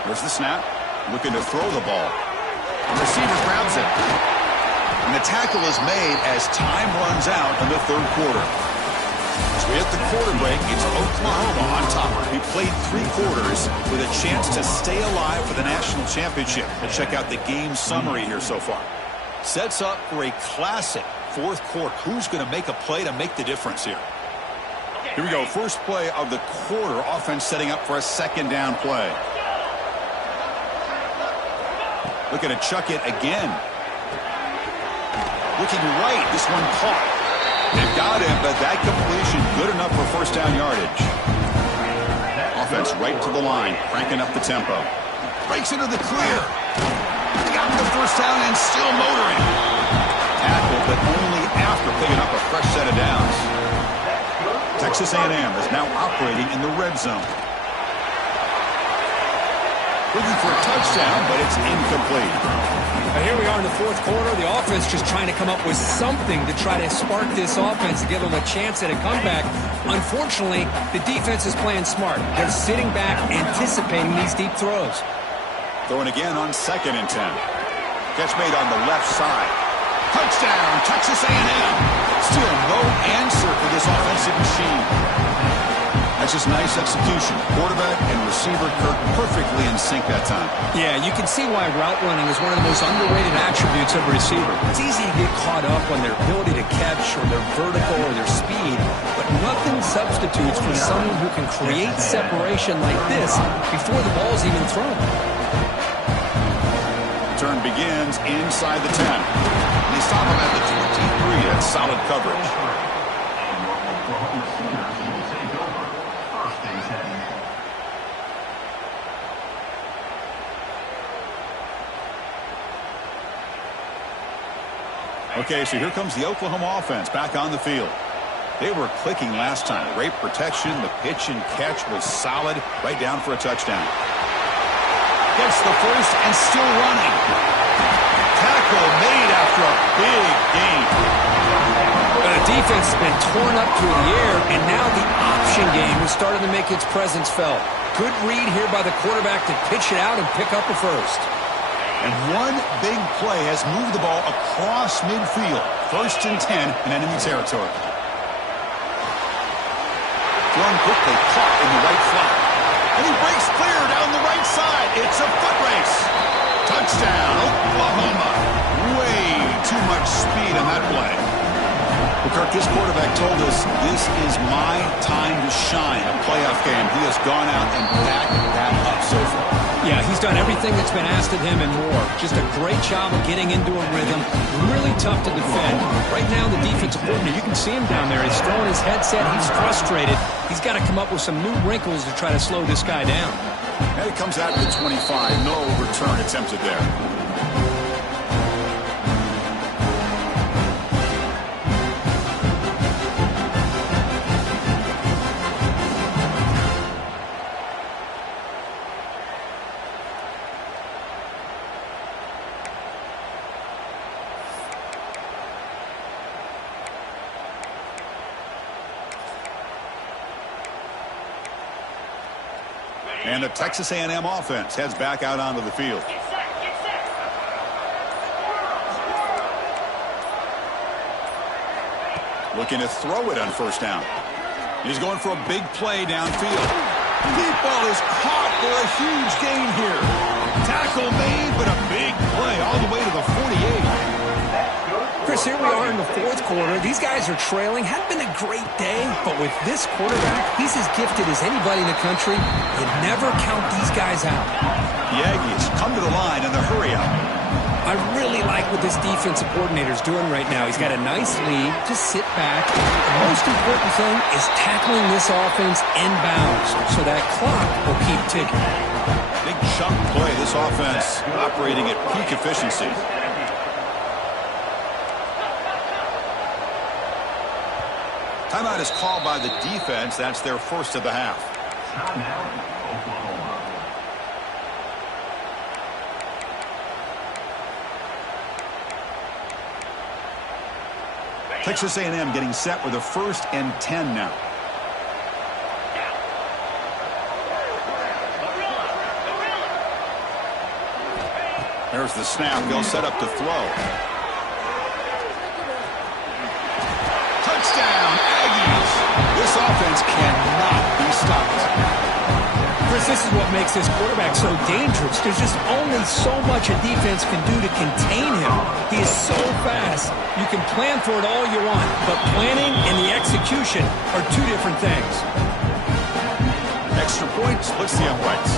There's the snap. Looking to throw the ball. The receiver grabs it. And the tackle is made as time runs out in the 3rd quarter. As we hit the quarter break, it's Oklahoma on top. We played 3 quarters with a chance to stay alive for the national championship. Let's check out the game summary here so far. Sets up for a classic 4th quarter. Who's going to make a play to make the difference here? Here we go. First play of the quarter. Offense setting up for a 2nd down play. Looking to chuck it again. Looking right. This one caught. They've got him, but that completion good enough for 1st down yardage. Offense right to the line, cranking up the tempo. Breaks into the clear. Got the 1st down and still motoring. Tackle, but only after picking up a fresh set of downs. Texas A&M is now operating in the red zone. Looking for a touchdown, but it's incomplete. Now here we are in the 4th quarter. The offense just trying to come up with something to try to spark this offense to give them a chance at a comeback. Unfortunately, the defense is playing smart. They're sitting back, anticipating these deep throws. Throwing again on 2nd and 10. Catch made on the left side. Touchdown, Texas A&M. Still no answer for this offensive machine. That's just nice execution. Quarterback and receiver Kirk perfectly in sync that time. Yeah, you can see why route running is one of the most underrated attributes of a receiver. It's easy to get caught up on their ability to catch or their vertical or their speed, but nothing substitutes for someone who can create separation like this before the ball's even thrown. Turn begins inside the 10. And they stop him at the 23. That's solid coverage. Okay, so here comes the Oklahoma offense back on the field. They were clicking last time. Great protection. The pitch and catch was solid. Right down for a touchdown. Gets the first and still running. Tackle made after a big gain. The defense has been torn up through the air, and now the option game is starting to make its presence felt. Good read here by the quarterback to pitch it out and pick up a first. And one big play has moved the ball across midfield. 1st and 10 in enemy territory. Thrown quickly, caught in the right flat. And he breaks clear down the right side. It's a foot race. Touchdown, Oklahoma. Way too much speed on that play. Well, Kirk, this quarterback told us this is my time to shine. A playoff game. He has gone out and backed that up so far. Yeah, he's done everything that's been asked of him and more. Just a great job of getting into a rhythm. Really tough to defend. Right now, the defensive coordinator, you can see him down there. He's throwing his headset. He's frustrated. He's got to come up with some new wrinkles to try to slow this guy down. And it comes out to the 25. No return attempted there. And the Texas A&M offense heads back out onto the field. Looking to throw it on 1st down. He's going for a big play downfield. Deep ball is caught for a huge gain here. Tackle made, but a big play all the way to the 48. Chris, here we are in the 4th quarter. These guys are trailing. Hadn't been a great day, but with this quarterback, he's as gifted as anybody in the country. You never count these guys out. The Aggies come to the line in the hurry-up. I really like what this defensive coordinator's doing right now. He's got a nice lead. Just sit back. The most important thing is tackling this offense inbounds so that clock will keep ticking. Big chunk play. This offense operating at peak efficiency. Timeout is called by the defense. That's their first of the half. Texas A&M getting set with a 1st and 10 now. There's the snap. They'll set up to throw. Touchdown, Aggies. This offense cannot be stopped. Chris, this is what makes this quarterback so dangerous. There's just only so much a defense can do to contain him. He is so fast. You can plan for it all you want, but planning and the execution are 2 different things. Extra point splits the uprights.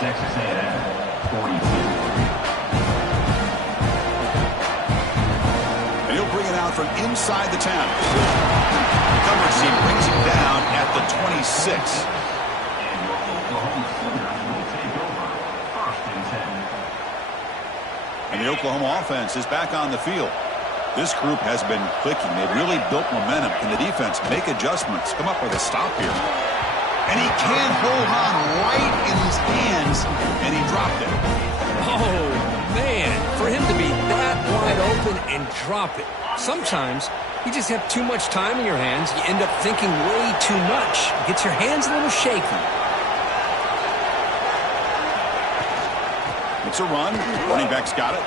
Texas A&M, 42. And he'll bring it out from inside the 10. The coverage team brings him down at the 26. And the Oklahoma offense is back on the field. This group has been clicking. They've really built momentum. Can the defense make adjustments? Come up with a stop here. And he can't hold on right in his hands, and he dropped it. Oh, man. For him to be that wide open and drop it. Sometimes you just have too much time in your hands. You end up thinking way too much. It gets your hands a little shaky. It's a run. Running back's got it.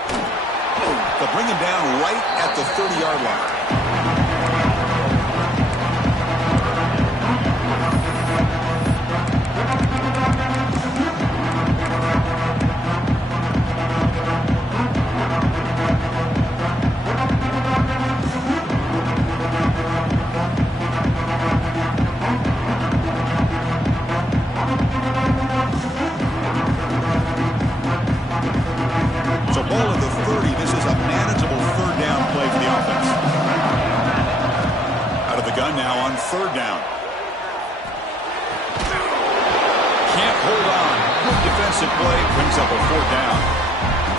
They'll bring him down right at the 30-yard line. Now on 3rd down. Can't hold on. Good defensive play brings up a 4th down.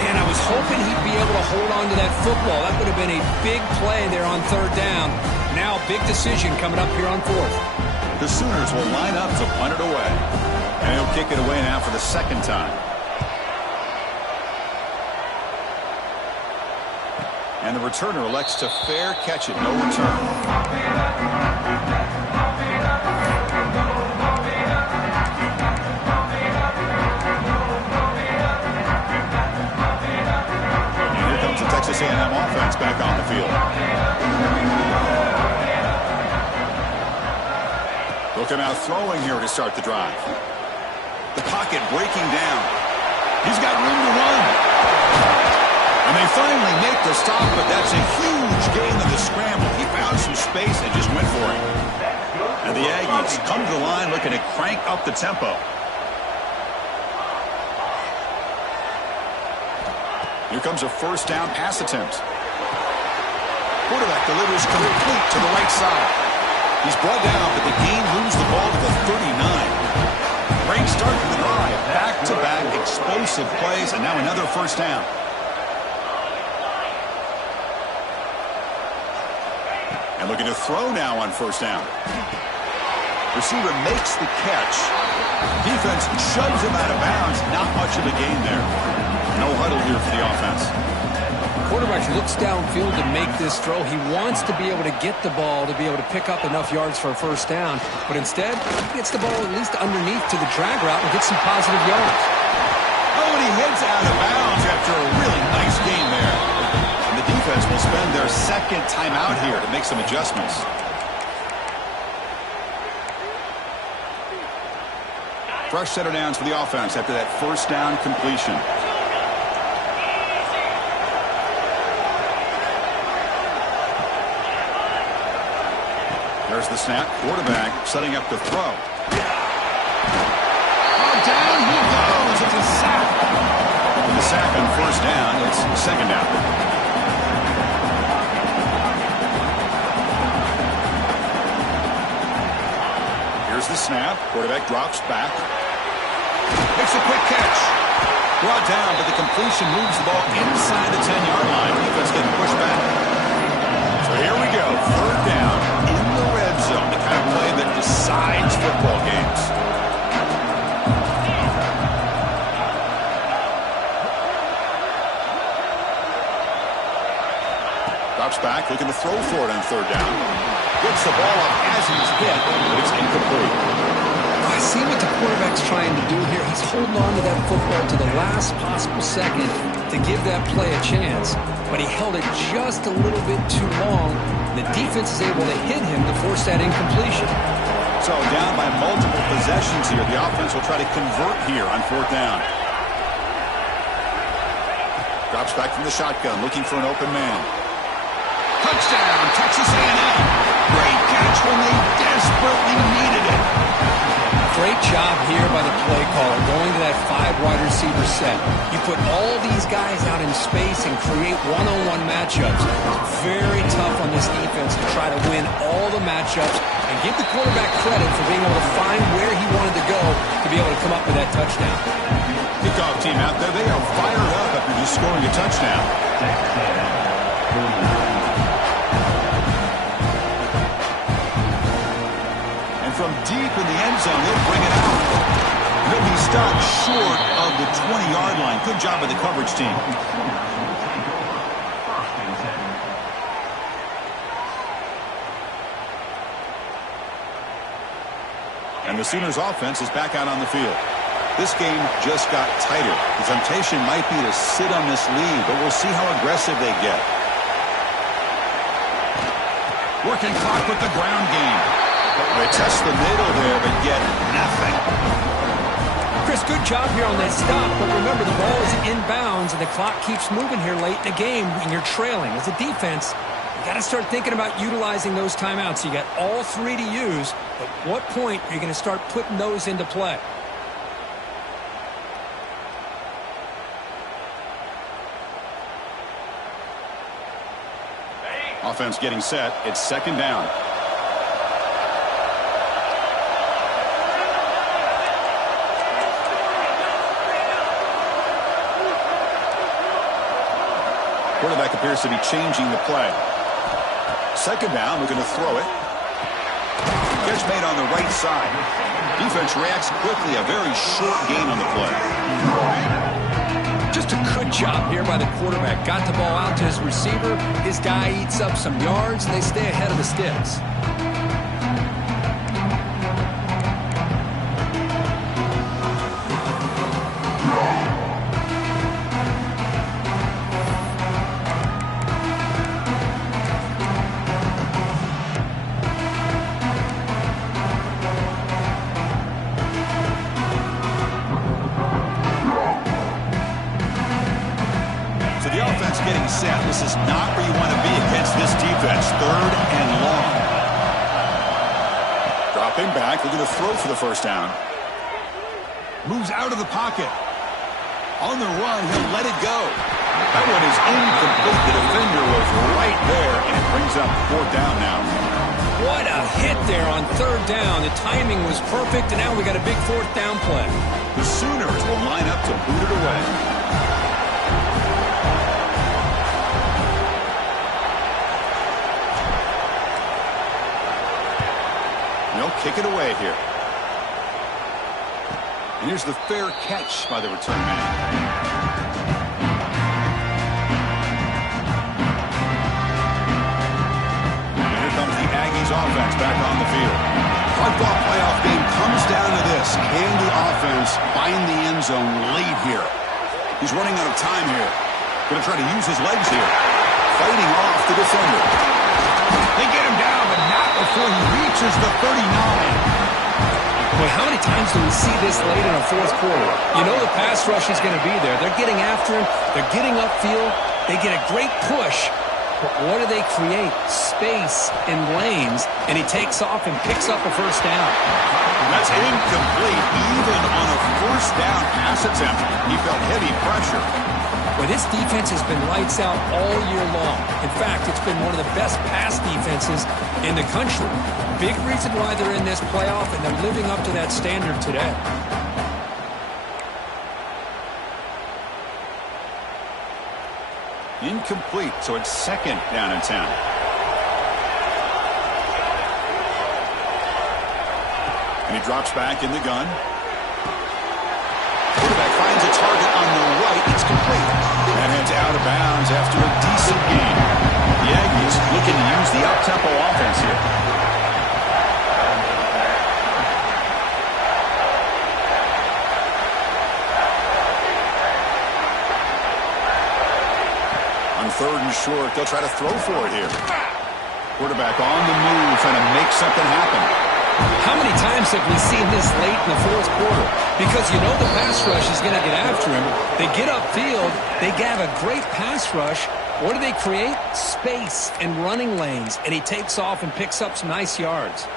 And I was hoping he'd be able to hold on to that football. That would have been a big play there on 3rd down. Now big decision coming up here on 4th. The Sooners will line up to punt it away. And he'll kick it away now for the second time. And the returner elects to fair catch it. No return. And here comes the Texas A&M offense back on the field. They'll come out throwing here to start the drive. The pocket breaking down. He's got room to run. And they finally make the stop, but that's a huge gain in the scramble. He found some space and just went for it. And the Aggies come to the line looking to crank up the tempo. Here comes a first down pass attempt. Quarterback delivers complete to the right side. He's brought down, but the game moves the ball to the 39. Great start to the drive. Back-to-back explosive plays, and now another first down. And looking to throw now on first down. Receiver makes the catch. Defense shoves him out of bounds. Not much of a gain there. No huddle here for the offense. Quarterback looks downfield to make this throw. He wants to be able to get the ball to be able to pick up enough yards for a first down. But instead, he gets the ball at least underneath to the drag route and gets some positive yards. Oh, and he heads out of bounds after a really nice game there. And the defense will spend their second timeout here to make some adjustments. Fresh set of downs for the offense after that first down completion. There's the snap. Quarterback setting up the throw. Oh, down he goes. It's a sack. With the sack on first down, it's second down. Here's the snap. Quarterback drops back. Makes a quick catch. Brought down, but the completion moves the ball inside the 10-yard line. Defense getting pushed back. So here we go. Third down in the red zone. The kind of play that decides football games. Drops back, looking to throw for it on third down. Gets the ball up as he's hit, but it's incomplete. I see what the quarterback's trying to do here. He's holding on to that football to the last possible second to give that play a chance. But he held it just a little bit too long. The defense is able to hit him to force that incompletion. So down by multiple possessions here. The offense will try to convert here on fourth down. Drops back from the shotgun, looking for an open man. Touchdown, Texas A&M. Great catch when they desperately needed it. Great job here by the play caller, going to that 5 wide receiver set. You put all these guys out in space and create one-on-one matchups. Very tough on this defense to try to win all the matchups and give the quarterback credit for being able to find where he wanted to go to be able to come up with that touchdown. Kickoff team out there, they are fired up after just scoring a touchdown. From deep in the end zone, they'll bring it out. He'll be stopped short of the 20-yard line. Good job by the coverage team. And the Sooners offense is back out on the field. This game just got tighter. The temptation might be to sit on this lead, but we'll see how aggressive they get. Working clock with the ground game. They test the middle there, but get nothing. Chris, good job here on that stop, but remember the ball is inbounds and the clock keeps moving here late in the game and you're trailing. As a defense, you got to start thinking about utilizing those timeouts. You got all 3 to use. At what point are you going to start putting those into play? Offense getting set. It's second down. Quarterback appears to be changing the play. Second down, looking to throw it. Catch made on the right side. Defense reacts quickly. A very short gain on the play. Just a good job here by the quarterback. Got the ball out to his receiver. His guy eats up some yards, and they stay ahead of the sticks. Getting set. This is not where you want to be against this defense. 3rd and long. Dropping back, looking to throw for the first down. Moves out of the pocket. On the run, he'll let it go. That one is incomplete. The defender was right there, and it brings up 4th down now. What a hit there on 3rd down. The timing was perfect, and now we got a big 4th down play. The Sooners will line up to boot it away. They'll kick it away here. And here's the fair catch by the return man. And here comes the Aggies offense back on the field. Hard-fought playoff game comes down to this. Can the offense find the end zone late here? He's running out of time here. Going to try to use his legs here. Fighting off the defender. They get him down, but not before he reaches the 39. Boy, how many times do we see this late in a 4th quarter? You know the pass rush is going to be there. They're getting after him. They're getting upfield. They get a great push. But what do they create? Space and lanes. And he takes off and picks up a first down. That's incomplete. Even on a first down pass attempt, he felt heavy pressure. But this defense has been lights out all year long. In fact, it's been one of the best pass defenses in the country. Big reason why they're in this playoff, and they're living up to that standard today. Incomplete, so it's 2nd down and 10. And he drops back in the gun. Quarterback finds a target on the right. It's complete. And heads out of bounds after a decent gain. The Aggies looking to use the up-tempo offense here. On 3rd and short, they'll try to throw for it here. Quarterback on the move, trying to make something happen. How many times have we seen this late in the 4th quarter? Because you know the pass rush is going to get after him. They get upfield. They have a great pass rush. What do they create? Space and running lanes. And he takes off and picks up some nice yards.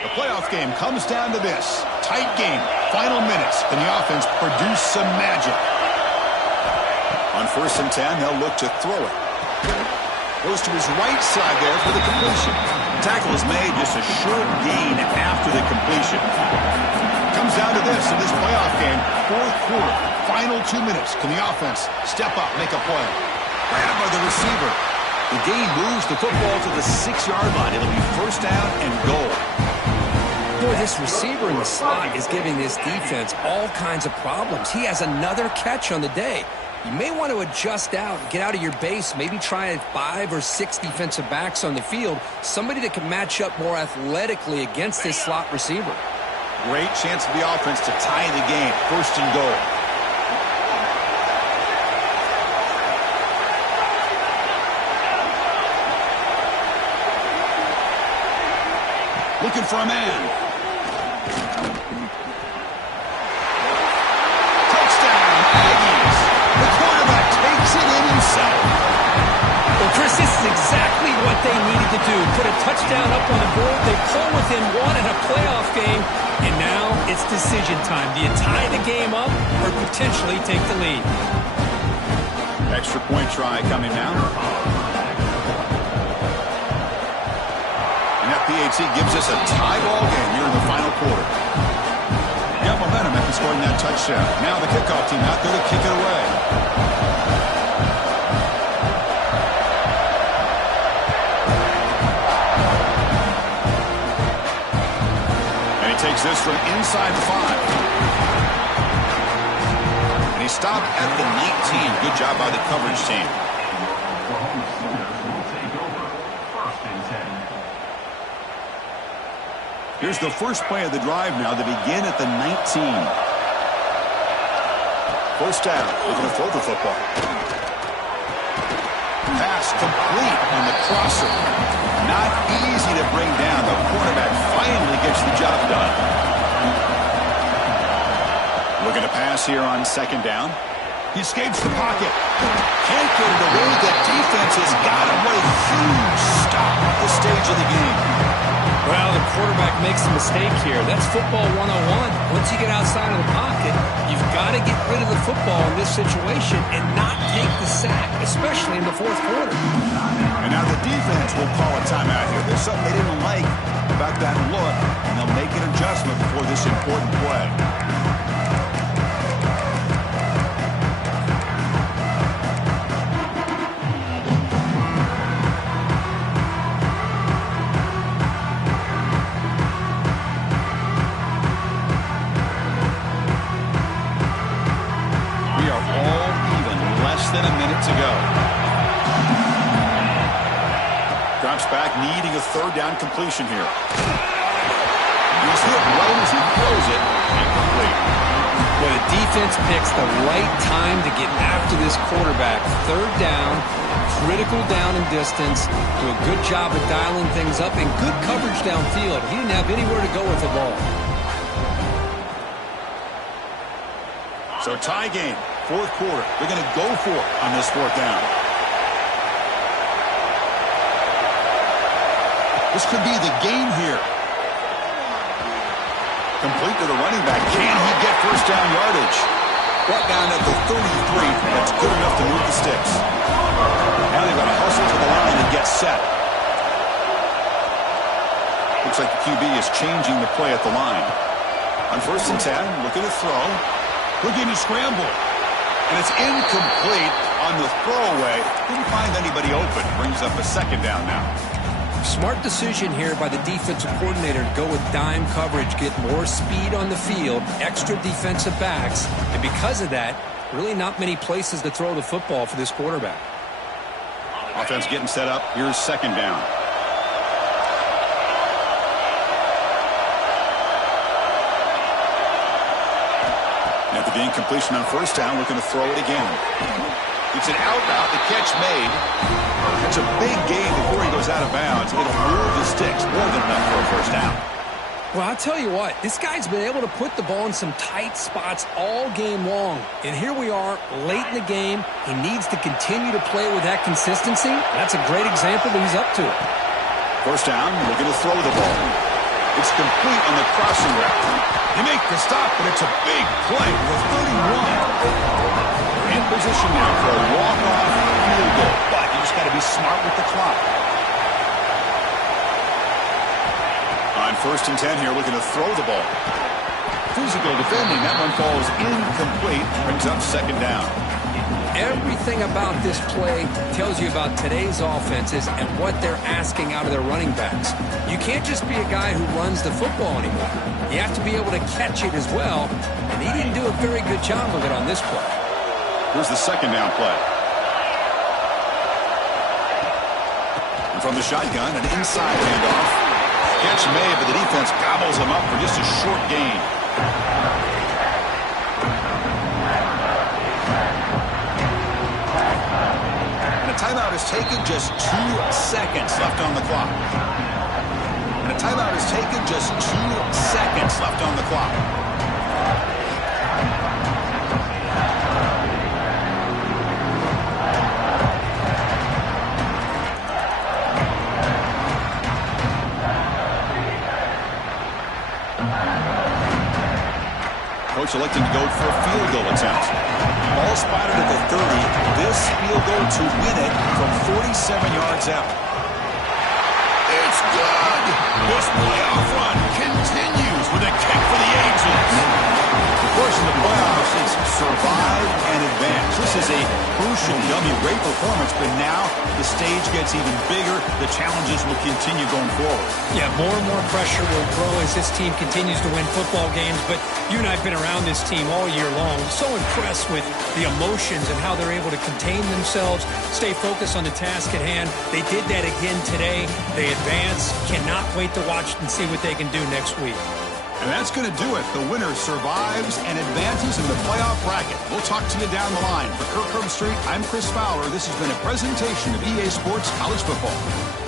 The playoff game comes down to this. Tight game. Final minutes. Can the offense produce some magic? On 1st and 10, they'll look to throw it. Goes to his right side there for the completion. Tackle is made, just a short gain after the completion. Comes down to this in this playoff game. 4th quarter, final 2 minutes. Can the offense step up, make a play? Grabbed by the receiver. The gain moves the football to the 6-yard line. It'll be 1st down and goal. Boy, this receiver in the slot is giving this defense all kinds of problems. He has another catch on the day. You may want to adjust out, get out of your base, maybe try 5 or 6 defensive backs on the field, somebody that can match up more athletically against this slot receiver. Great chance for the offense to tie the game. 1st and goal. Looking for a man. Chris, this is exactly what they needed to do. Put a touchdown up on the board. They pull within 1 in a playoff game. And now it's decision time. Do you tie the game up or potentially take the lead? Extra point try coming now. And that PAT gives us a tie ball game here in the final quarter. Got momentum after scoring that touchdown. Now the kickoff team out there to kick it away. Tries this from inside the 5. And he stopped at the 19. Good job by the coverage team. Here's the first play of the drive now to begin at the 19. First down. Looking to throw the football. Pass complete on the crosser. Not easy to bring down. The quarterback finally gets the job done. Looking to pass here on second down. He escapes the pocket. Can't get it away. The defense has got him. What a huge stop at this stage of the game. Well, the quarterback makes a mistake here. That's football 101. Once you get outside of the pocket, you've got to get rid of the football in this situation and not take the sack, especially in the fourth quarter. And now the defense will call a timeout here. There's something they didn't like about that look, and they'll make an adjustment before this important play. Than a minute to go. Drops back, needing a third down completion here. He's hit right as he throws it. Incomplete. Well, the defense picks the right time to get after this quarterback. Third down, critical down and distance. Do a good job of dialing things up and good coverage downfield. He didn't have anywhere to go with the ball. So tie game. Fourth quarter. They're going to go for it on this fourth down. This could be the game here. Complete to the running back. Can he get first down yardage? Brought down at the 33. That's good enough to move the sticks. Now they've got to hustle to the line and get set. Looks like the QB is changing the play at the line. On first and 10, looking to throw. Looking to scramble. And it's incomplete on the throwaway. Didn't find anybody open. Brings up a second down now. Smart decision here by the defensive coordinator to go with dime coverage, get more speed on the field, extra defensive backs, and because of that, really not many places to throw the football for this quarterback. Offense getting set up. Here's second down. After the incompletion on first down, looking to throw it again. It's an out route. The catch made. It's a big gain before he goes out of bounds. It'll move the sticks more than enough for a first down. Well, I'll tell you what, this guy's been able to put the ball in some tight spots all game long. And here we are, late in the game. He needs to continue to play with that consistency. That's a great example that he's up to it. First down, looking to throw the ball. It's complete on the crossing route. He makes the stop, but it's a big play with 31. In position now for a walk-off field goal. But you just got to be smart with the clock. On first and 10 here, looking to throw the ball. Physical defending. That one falls incomplete. Brings up second down. Everything about this play tells you about today's offenses and what they're asking out of their running backs. You can't just be a guy who runs the football anymore. You have to be able to catch it as well, and he didn't do a very good job of it on this play. Here's the second down play. And from the shotgun, an inside handoff. Catch made, but the defense gobbles him up for just a short gain. And a timeout is taken, just 2 seconds left on the clock. And a timeout is taken, just 2 seconds left on the clock. Coach electing to go for a field goal attempt. Ball spotted at the 30. This field goal to win it from 47 yards out. It's good. This playoff run continues with a kick for the ages. Of course, in the playoffs, it's sort of survive and advance. This is a crucial W. Great performance, but now the stage gets even bigger. The challenges will continue going forward. Yeah, more and more pressure will grow as this team continues to win football games, but you and I have been around this team all year long. So impressed with the emotions and how they're able to contain themselves, stay focused on the task at hand. They did that again today. They advance. Cannot wait to watch and see what they can do next week. And that's going to do it. The winner survives and advances in the playoff bracket. We'll talk to you down the line. For Kirk Herbstreit, I'm Chris Fowler. This has been a presentation of EA Sports College Football.